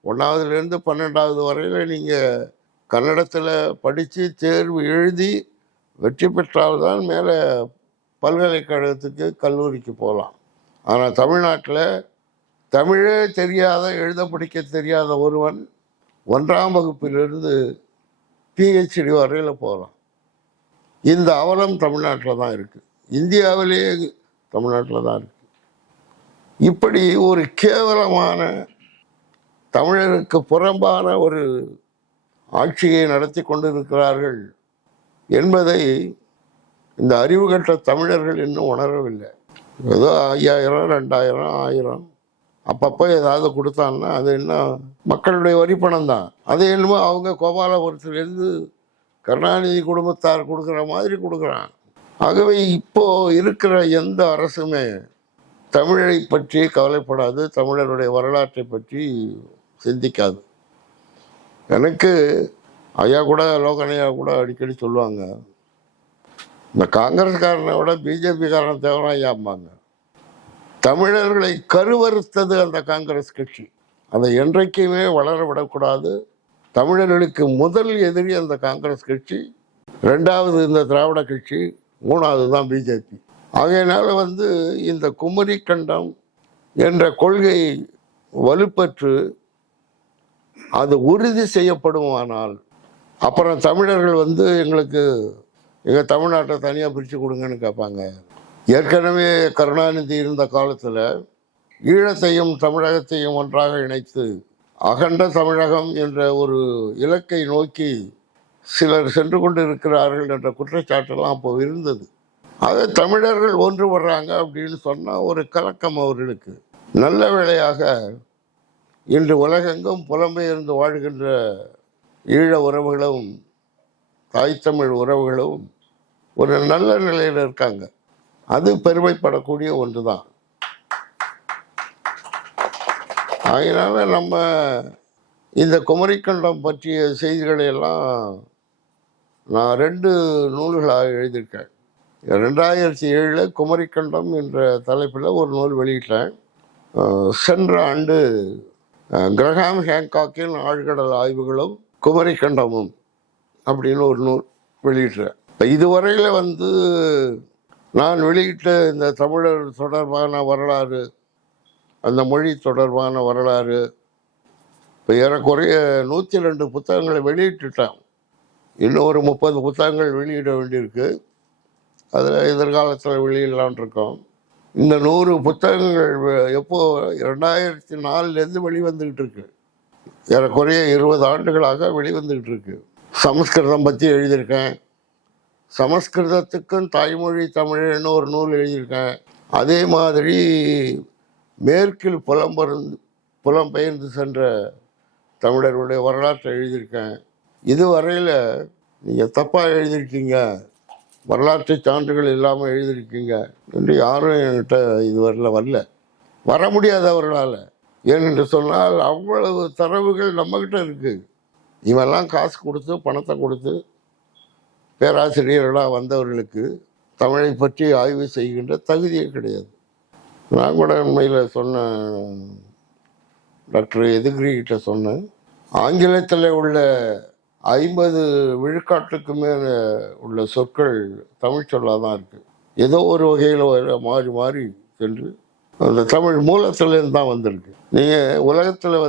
1ஆவதுலேருந்து 12ஆவது வரையில் நீங்கள் கன்னடத்தில் படித்து தேர்வு எழுதி வெற்றி பெற்றால்தான் மேலே பல்கலைக்கழகத்துக்கு கல்லூரிக்கு போகலாம். ஆனால் தமிழ்நாட்டில் தமிழே தெரியாத, எழுத படிக்க தெரியாத ஒருவன் 1ஆம் வகுப்பிலிருந்து PhD வரையில் போகலாம். இந்த அவலம் தமிழ்நாட்டில் தான் இருக்குது. இந்தியாவிலேயே தமிழ்நாட்டில் தான் இருக்குது. இப்படி ஒரு கேவலமான, தமிழருக்கு புறம்பான ஒரு ஆட்சியை நடத்தி கொண்டிருக்கிறார்கள் என்பதை இந்த அறிவுகட்ட தமிழர்கள் இன்னும் உணரவில்லை. ஏதோ 5000, 2000, 1000 அப்பப்போ ஏதாவது கொடுத்தாங்கன்னா அது என்ன மக்களுடைய வரிப்பணம் தான். அது என்னமோ அவங்க கோபாலபுரத்துலேருந்து கருணாநிதி குடும்பத்தார் கொடுக்குற மாதிரி கொடுக்குறான். ஆகவே இப்போ இருக்கிற எந்த அரசுமே தமிழை பற்றி கவலைப்படாது, தமிழருடைய வரலாற்றை பற்றி சிந்திக்காது. எனக்கு ஐயா கூட, லோகனையா கூட அடிக்கடி சொல்லுவாங்க, இந்த காங்கிரஸ்காரனை விட பிஜேபிக்காரன் தேவனா ஐயாம்பாங்க. தமிழர்களை கருவறுத்தது அந்த காங்கிரஸ் கட்சி. அதை என்றைக்குமே வளர விடக்கூடாது. தமிழர்களுக்கு முதல் எதிரி அந்த காங்கிரஸ் கட்சி, 2வது இந்த திராவிட கட்சி, 3வது தான் பிஜேபி. ஆகையினால இந்த குமரி கண்டம் என்ற கொள்கை வலுப்பெற்று அது உறுதி செய்யப்படுமானால் அப்புறம் தமிழர்கள் எங்களுக்கு எங்கள் தமிழ்நாட்டை தனியாக பிரித்து கொடுங்கன்னு கேட்பாங்க. ஏற்கனவே கருணாநிதி இருந்த காலத்தில் ஈழத்தையும் தமிழகத்தையும் ஒன்றாக இணைத்து அகண்ட தமிழகம் என்ற ஒரு இலக்கை நோக்கி சிலர் சென்று கொண்டு இருக்கிறார்கள் என்ற குற்றச்சாட்டெல்லாம் அப்போ இருந்தது. ஆக தமிழர்கள் ஒன்றுபடுறாங்க அப்படின்னு சொன்னால் ஒரு கலக்கம் அவர்களுக்கு. நல்ல வேளையாக இன்று உலகெங்கும் புலம்பெயர்ந்து வாழ்கின்ற ஈழ உறவுகளும் தாய் தமிழ் உறவுகளும் ஒரு நல்ல நிலையில் இருக்காங்க. அது பெருமைப்படக்கூடிய ஒன்று தான். அதனால நம்ம இந்த குமரிக்கண்டம் பற்றிய செய்திகளை எல்லாம் நான் 2 நூல்களாக எழுதியிருக்கேன். 2007 குமரிக்கண்டம் என்ற தலைப்பில் ஒரு நூல் வெளியிட்டேன். சென்ற ஆண்டு கிரஹாம் ஹேங்காக்கின் ஆழ்கடல் ஆய்வுகளும் குமரிக்கண்டமும் அப்படின்னு ஒரு நூல் வெளியிட்டேன். இதுவரையில் நான் வெளியிட்ட இந்த தமிழர் தொடர்பான வரலாறு, அந்த மொழி தொடர்பான வரலாறு, இப்போ ஏறக்குறைய 102 புத்தகங்களை வெளியிட்டுட்டேன். இன்னும் ஒரு 30 புத்தகங்கள் வெளியிட வேண்டியிருக்கு. அதில் எதிர்காலத்தில் வெளியிடலான் இருக்கோம். இந்த 100 புத்தகங்கள் எப்போ 2004 வெளிவந்துக்கிட்டு இருக்கு. ஏறக்குறைய 20 ஆண்டுகளாக வெளிவந்துக்கிட்டு இருக்கு. சமஸ்கிருதம் பற்றி எழுதியிருக்கேன். சமஸ்கிருதத்துக்கும் தாய்மொழி தமிழ்னு ஒரு நூல் எழுதியிருக்கேன். அதே மாதிரி மேற்கில் புலம்பெயர்ந்து சென்ற தமிழர்களுடைய வரலாற்றை எழுதியிருக்கேன். இதுவரையில் நீங்கள் தப்பாக எழுதியிருக்கீங்க, வரலாற்று சான்றுகள் இல்லாமல் எழுதியிருக்கீங்க என்று யாரும் என்கிட்ட இதுவரையில் வர முடியாதவர்களால். ஏனென்று சொன்னால் அவ்வளவு தரவுகள் நம்மக்கிட்ட இருக்குது. இவெல்லாம் காசு கொடுத்து, பணத்தை கொடுத்து பேராசிரியர்களாக வந்தவர்களுக்கு தமிழை பற்றி ஆய்வு செய்கின்ற தகுதியே கிடையாது. நான் கூட உண்மையில் சொன்னேன், டாக்டர் எதுகிரிகிட்ட சொன்னேன், ஆங்கிலத்தில் உள்ள 50 விழுக்காட்டுக்கு மேலே உள்ள சொற்கள் தமிழ் சொல்லாக தான் இருக்குது. ஏதோ ஒரு வகையில் மாறி மாறி சென்று அந்த தமிழ் மூலத்திலேருந்து தான் வந்திருக்கு. நீங்கள் உலகத்தில்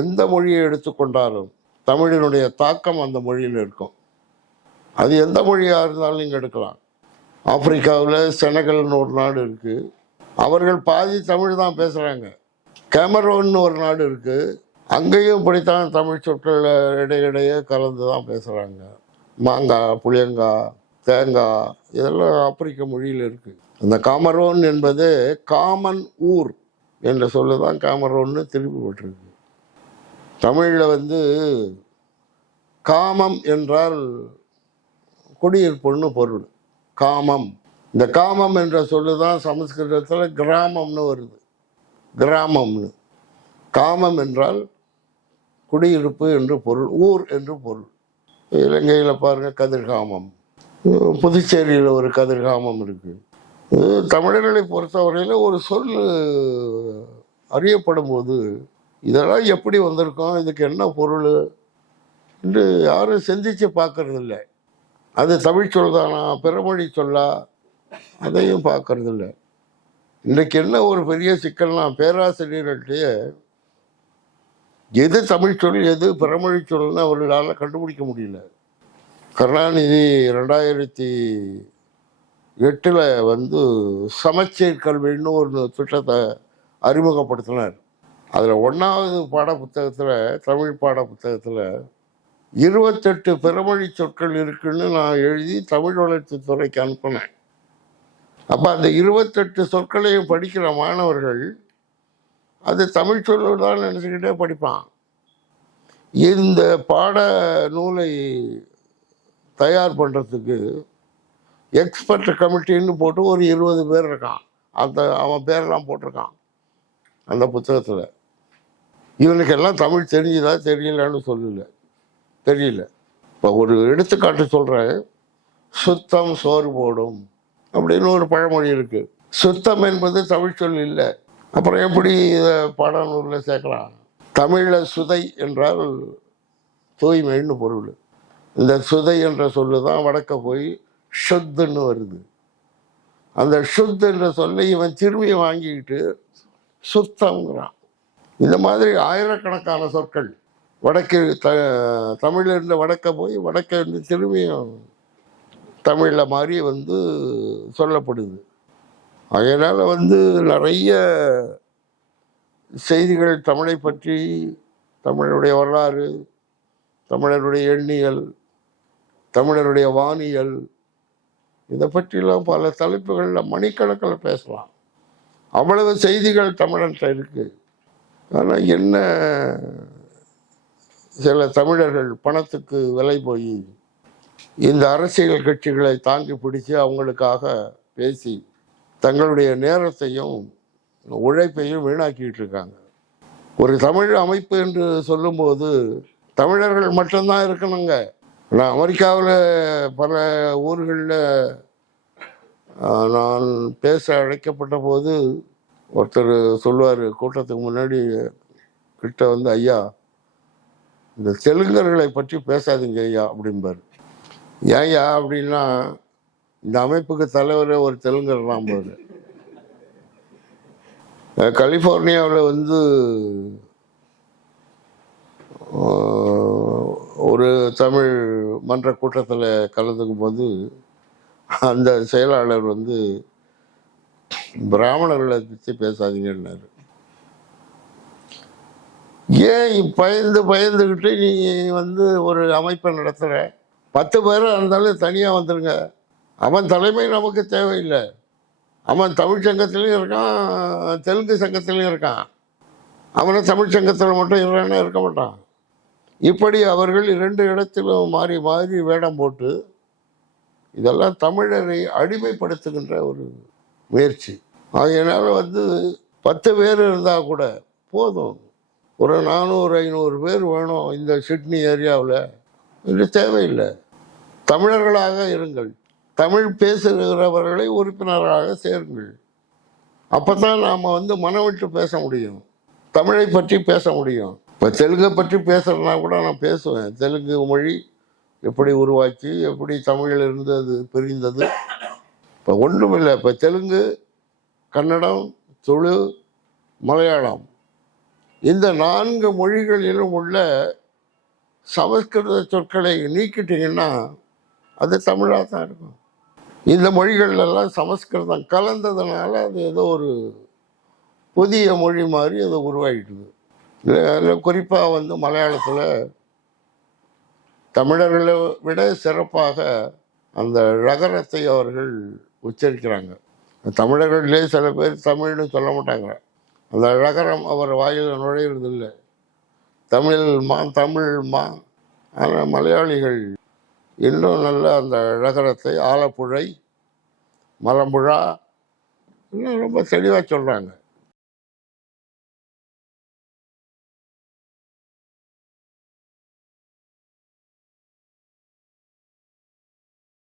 எந்த மொழியை எடுத்துக்கொண்டாலும் தமிழினுடைய தாக்கம் அந்த மொழியில் இருக்கும். அது எந்த மொழியாக இருந்தாலும் நீங்கள் எடுக்கலாம். ஆப்பிரிக்காவில் செனகல்னு ஒரு நாடு இருக்குது, அவர்கள் பாதி தமிழ் தான் பேசுகிறாங்க. கேமரோன்னு ஒரு நாடு இருக்குது, அங்கேயும் இப்படித்தான் தமிழ் சொற்கள் இடையிடையே கலந்து தான் பேசுகிறாங்க. மாங்காய், புளியங்காய், தேங்காய் இதெல்லாம் ஆப்பிரிக்க மொழியில் இருக்குது. அந்த காமரோன் என்பது காமன் ஊர் என்ற சொல்லு தான் காமரோன்னு திருப்பி போட்டிருக்கு. தமிழில் காமம் என்றால் குடியிருப்புன்னு பொருள். காமம் இந்த காமம் என்ற சொல்லு தான் சமஸ்கிருதத்தில் கிராமம்னு வருது. கிராமம்னு, காமம் என்றால் குடியிருப்பு என்று பொருள், ஊர் என்று பொருள். இலங்கையில் பாருங்க கதிர்காமம், புதுச்சேரியில் ஒரு கதிர்காமம் இருக்கு. தமிழர்களை பொறுத்தவரையில் ஒரு சொல் அறியப்படும் போது இதெல்லாம் எப்படி வந்திருக்கோம், இதுக்கு என்ன பொருள் என்று யாரும் சிந்திச்சு பார்க்கறது இல்லை. அது தமிழ் சொல்தானா பிறமொழி சொல்லா அதையும் பார்க்கறது இல்லை. இன்றைக்கு என்ன ஒரு பெரிய சிக்கல்னா, பேராசிரியர்கள்ட்டே எது தமிழ் சொல் எது பிறமொழி சொல்னு அவர்களால் கண்டுபிடிக்க முடியல. கருணாநிதி 2008 வந்து சமச்சீர் கல்வின்னு ஒரு திட்டத்தை அறிமுகப்படுத்தினார். அதில் 1வது பாட புத்தகத்தில், தமிழ் பாட புத்தகத்தில் 28 பிறமொழி சொற்கள் இருக்குன்னு நான் எழுதி தமிழ் வளர்ச்சித்துறைக்கு அனுப்பினேன். அப்போ அந்த 28 சொற்களையும் படிக்கிற மாணவர்கள் அது தமிழ் சொல்லுதான் நினச்சிக்கிட்டே படிப்பான். இந்த பாட நூலை தயார் பண்ணுறதுக்கு எக்ஸ்பர்ட் கமிட்டின்னு போட்டு ஒரு 20 பேர் இருக்கான். அவன் பேரெல்லாம் போட்டிருக்கான் அந்த புத்தகத்தில். இவனுக்கெல்லாம் தமிழ் தெரிஞ்சுதா தெரியலன்னு தெரியல. இப்போ ஒரு எடுத்துக்காட்டு சொல்கிறேன். சுத்தம் சோறு போடும் அப்படின்னு ஒரு பழமொழி இருக்குது. சுத்தம் என்பது தமிழ் சொல் இல்லை. அப்புறம் எப்படி இதை பாடநூலில் சேர்க்கலாம்? தமிழில் சுதை என்றால் தூய்மைன்னு பொருள். இந்த சுதை என்ற சொல்லு தான் வடக்க போய் ஷுத்துன்னு வருது. அந்த ஷுத் என்ற சொல்லை இவன் திரும்பி வாங்கிக்கிட்டு சுத்தம்ங்கிறான். இந்த மாதிரி ஆயிரக்கணக்கான சொற்கள் வடக்கு தமிழிலிருந்து வடக்க போய் வடக்க இருந்து திரும்பியும் தமிழில் மாதிரி வந்து சொல்லப்படுது. அதனால் நிறைய செய்திகள் தமிழை பற்றி, தமிழருடைய வரலாறு, தமிழருடைய எண்ணியல், தமிழருடைய வானியல், இதை பற்றிலாம் பல தலைப்புகளில் மணிக்கணக்கில் பேசலாம். அவ்வளவு செய்திகள் தமிழன்ட்ட இருக்கு. ஆனால் என்ன, சில தமிழர்கள் பணத்துக்கு விலை போய் இந்த அரசியல் கட்சிகளை தாங்கி பிடிச்சு அவங்களுக்காக பேசி தங்களுடைய நேரத்தையும் உழைப்பையும் வீணாக்கிட்டு இருக்காங்க. ஒரு தமிழ் அமைப்பு என்று சொல்லும்போது தமிழர்கள் மட்டும்தான் இருக்கணுங்க. நான் அமெரிக்காவில் பல ஊர்களில் நான் பேச அழைக்கப்பட்ட போது ஒருத்தர் சொல்லுவார், கூட்டத்துக்கு முன்னாடி கிட்ட ஐயா இந்த தெலுங்கர்களை பற்றி பேசாதீங்க ஐயா அப்படிம்பார். ஏன்யா அப்படின்னா, இந்த அமைப்புக்கு தலைவரே ஒரு தெலுங்கர் தான் போது. கலிஃபோர்னியாவில் ஒரு தமிழ் மன்ற கூட்டத்தில் கலந்துக்கும் போது அந்த செயலாளர் பிராமணர்களை பற்றி பேசாதீங்கன்னாரு. ஏன் பயந்துக்கிட்டு நீ ஒரு அமைப்பை நடத்துகிற? 10 பேராக இருந்தாலும் தனியாக வந்துடுங்க. அவன் தலைமை நமக்கு தேவையில்லை. அவன் தமிழ் சங்கத்திலையும் இருக்கான், தெலுங்கு சங்கத்திலையும் இருக்கான். அவனை தமிழ் சங்கத்தில் மட்டும் இருக்க மாட்டான். இப்படி அவர்கள் 2 இடத்திலும் மாறி மாறி வேடம் போட்டு இதெல்லாம் தமிழரை அடிமைப்படுத்துகின்ற ஒரு முயற்சி. அதனால் 10 பேர் இருந்தால் கூட போதும். ஒரு 400-500 பேர் வேணும் இந்த சிட்னி ஏரியாவில். இது தேவையில்லை. தமிழர்களாக இருங்கள், தமிழ் பேசுகிறவர்களை உறுப்பினராக சேருங்கள். அப்போ தான் நாம் மனம் விட்டு பேச முடியும், தமிழை பற்றி பேச முடியும். இப்போ தெலுங்கை பற்றி பேசுகிறனா கூட நான் பேசுவேன். தெலுங்கு மொழி எப்படி உருவாச்சு, எப்படி தமிழிலிருந்து அது பிரிந்தது. இப்போ ஒன்றும் இல்லை. இப்போ தெலுங்கு, கன்னடம், துளு, மலையாளம், இந்த 4 மொழிகளிலும் உள்ள சமஸ்கிருத சொற்களை நீக்கிட்டீங்கன்னா அது தமிழாக தான் இருக்கும். இந்த மொழிகளெல்லாம் சமஸ்கிருதம் கலந்ததுனால அது ஏதோ ஒரு புதிய மொழி மாதிரி அது உருவாகிட்டுது. குறிப்பாக மலையாளத்தில் தமிழர்களை விட சிறப்பாக அந்த ழகரத்தை அவர்கள் உச்சரிக்கிறாங்க. தமிழர்களே சில பேர் தமிழ்னு சொல்ல மாட்டாங்க. அந்த ழகரம் அவர் வாயில் நுழையிறதில்லை. தமிழ்மா. ஆனால் மலையாளிகள் இன்னும் நல்ல அந்த ழகரத்தை, ஆலப்புழை, மலம்புழா இன்னும் ரொம்ப தெளிவாக சொல்கிறாங்க.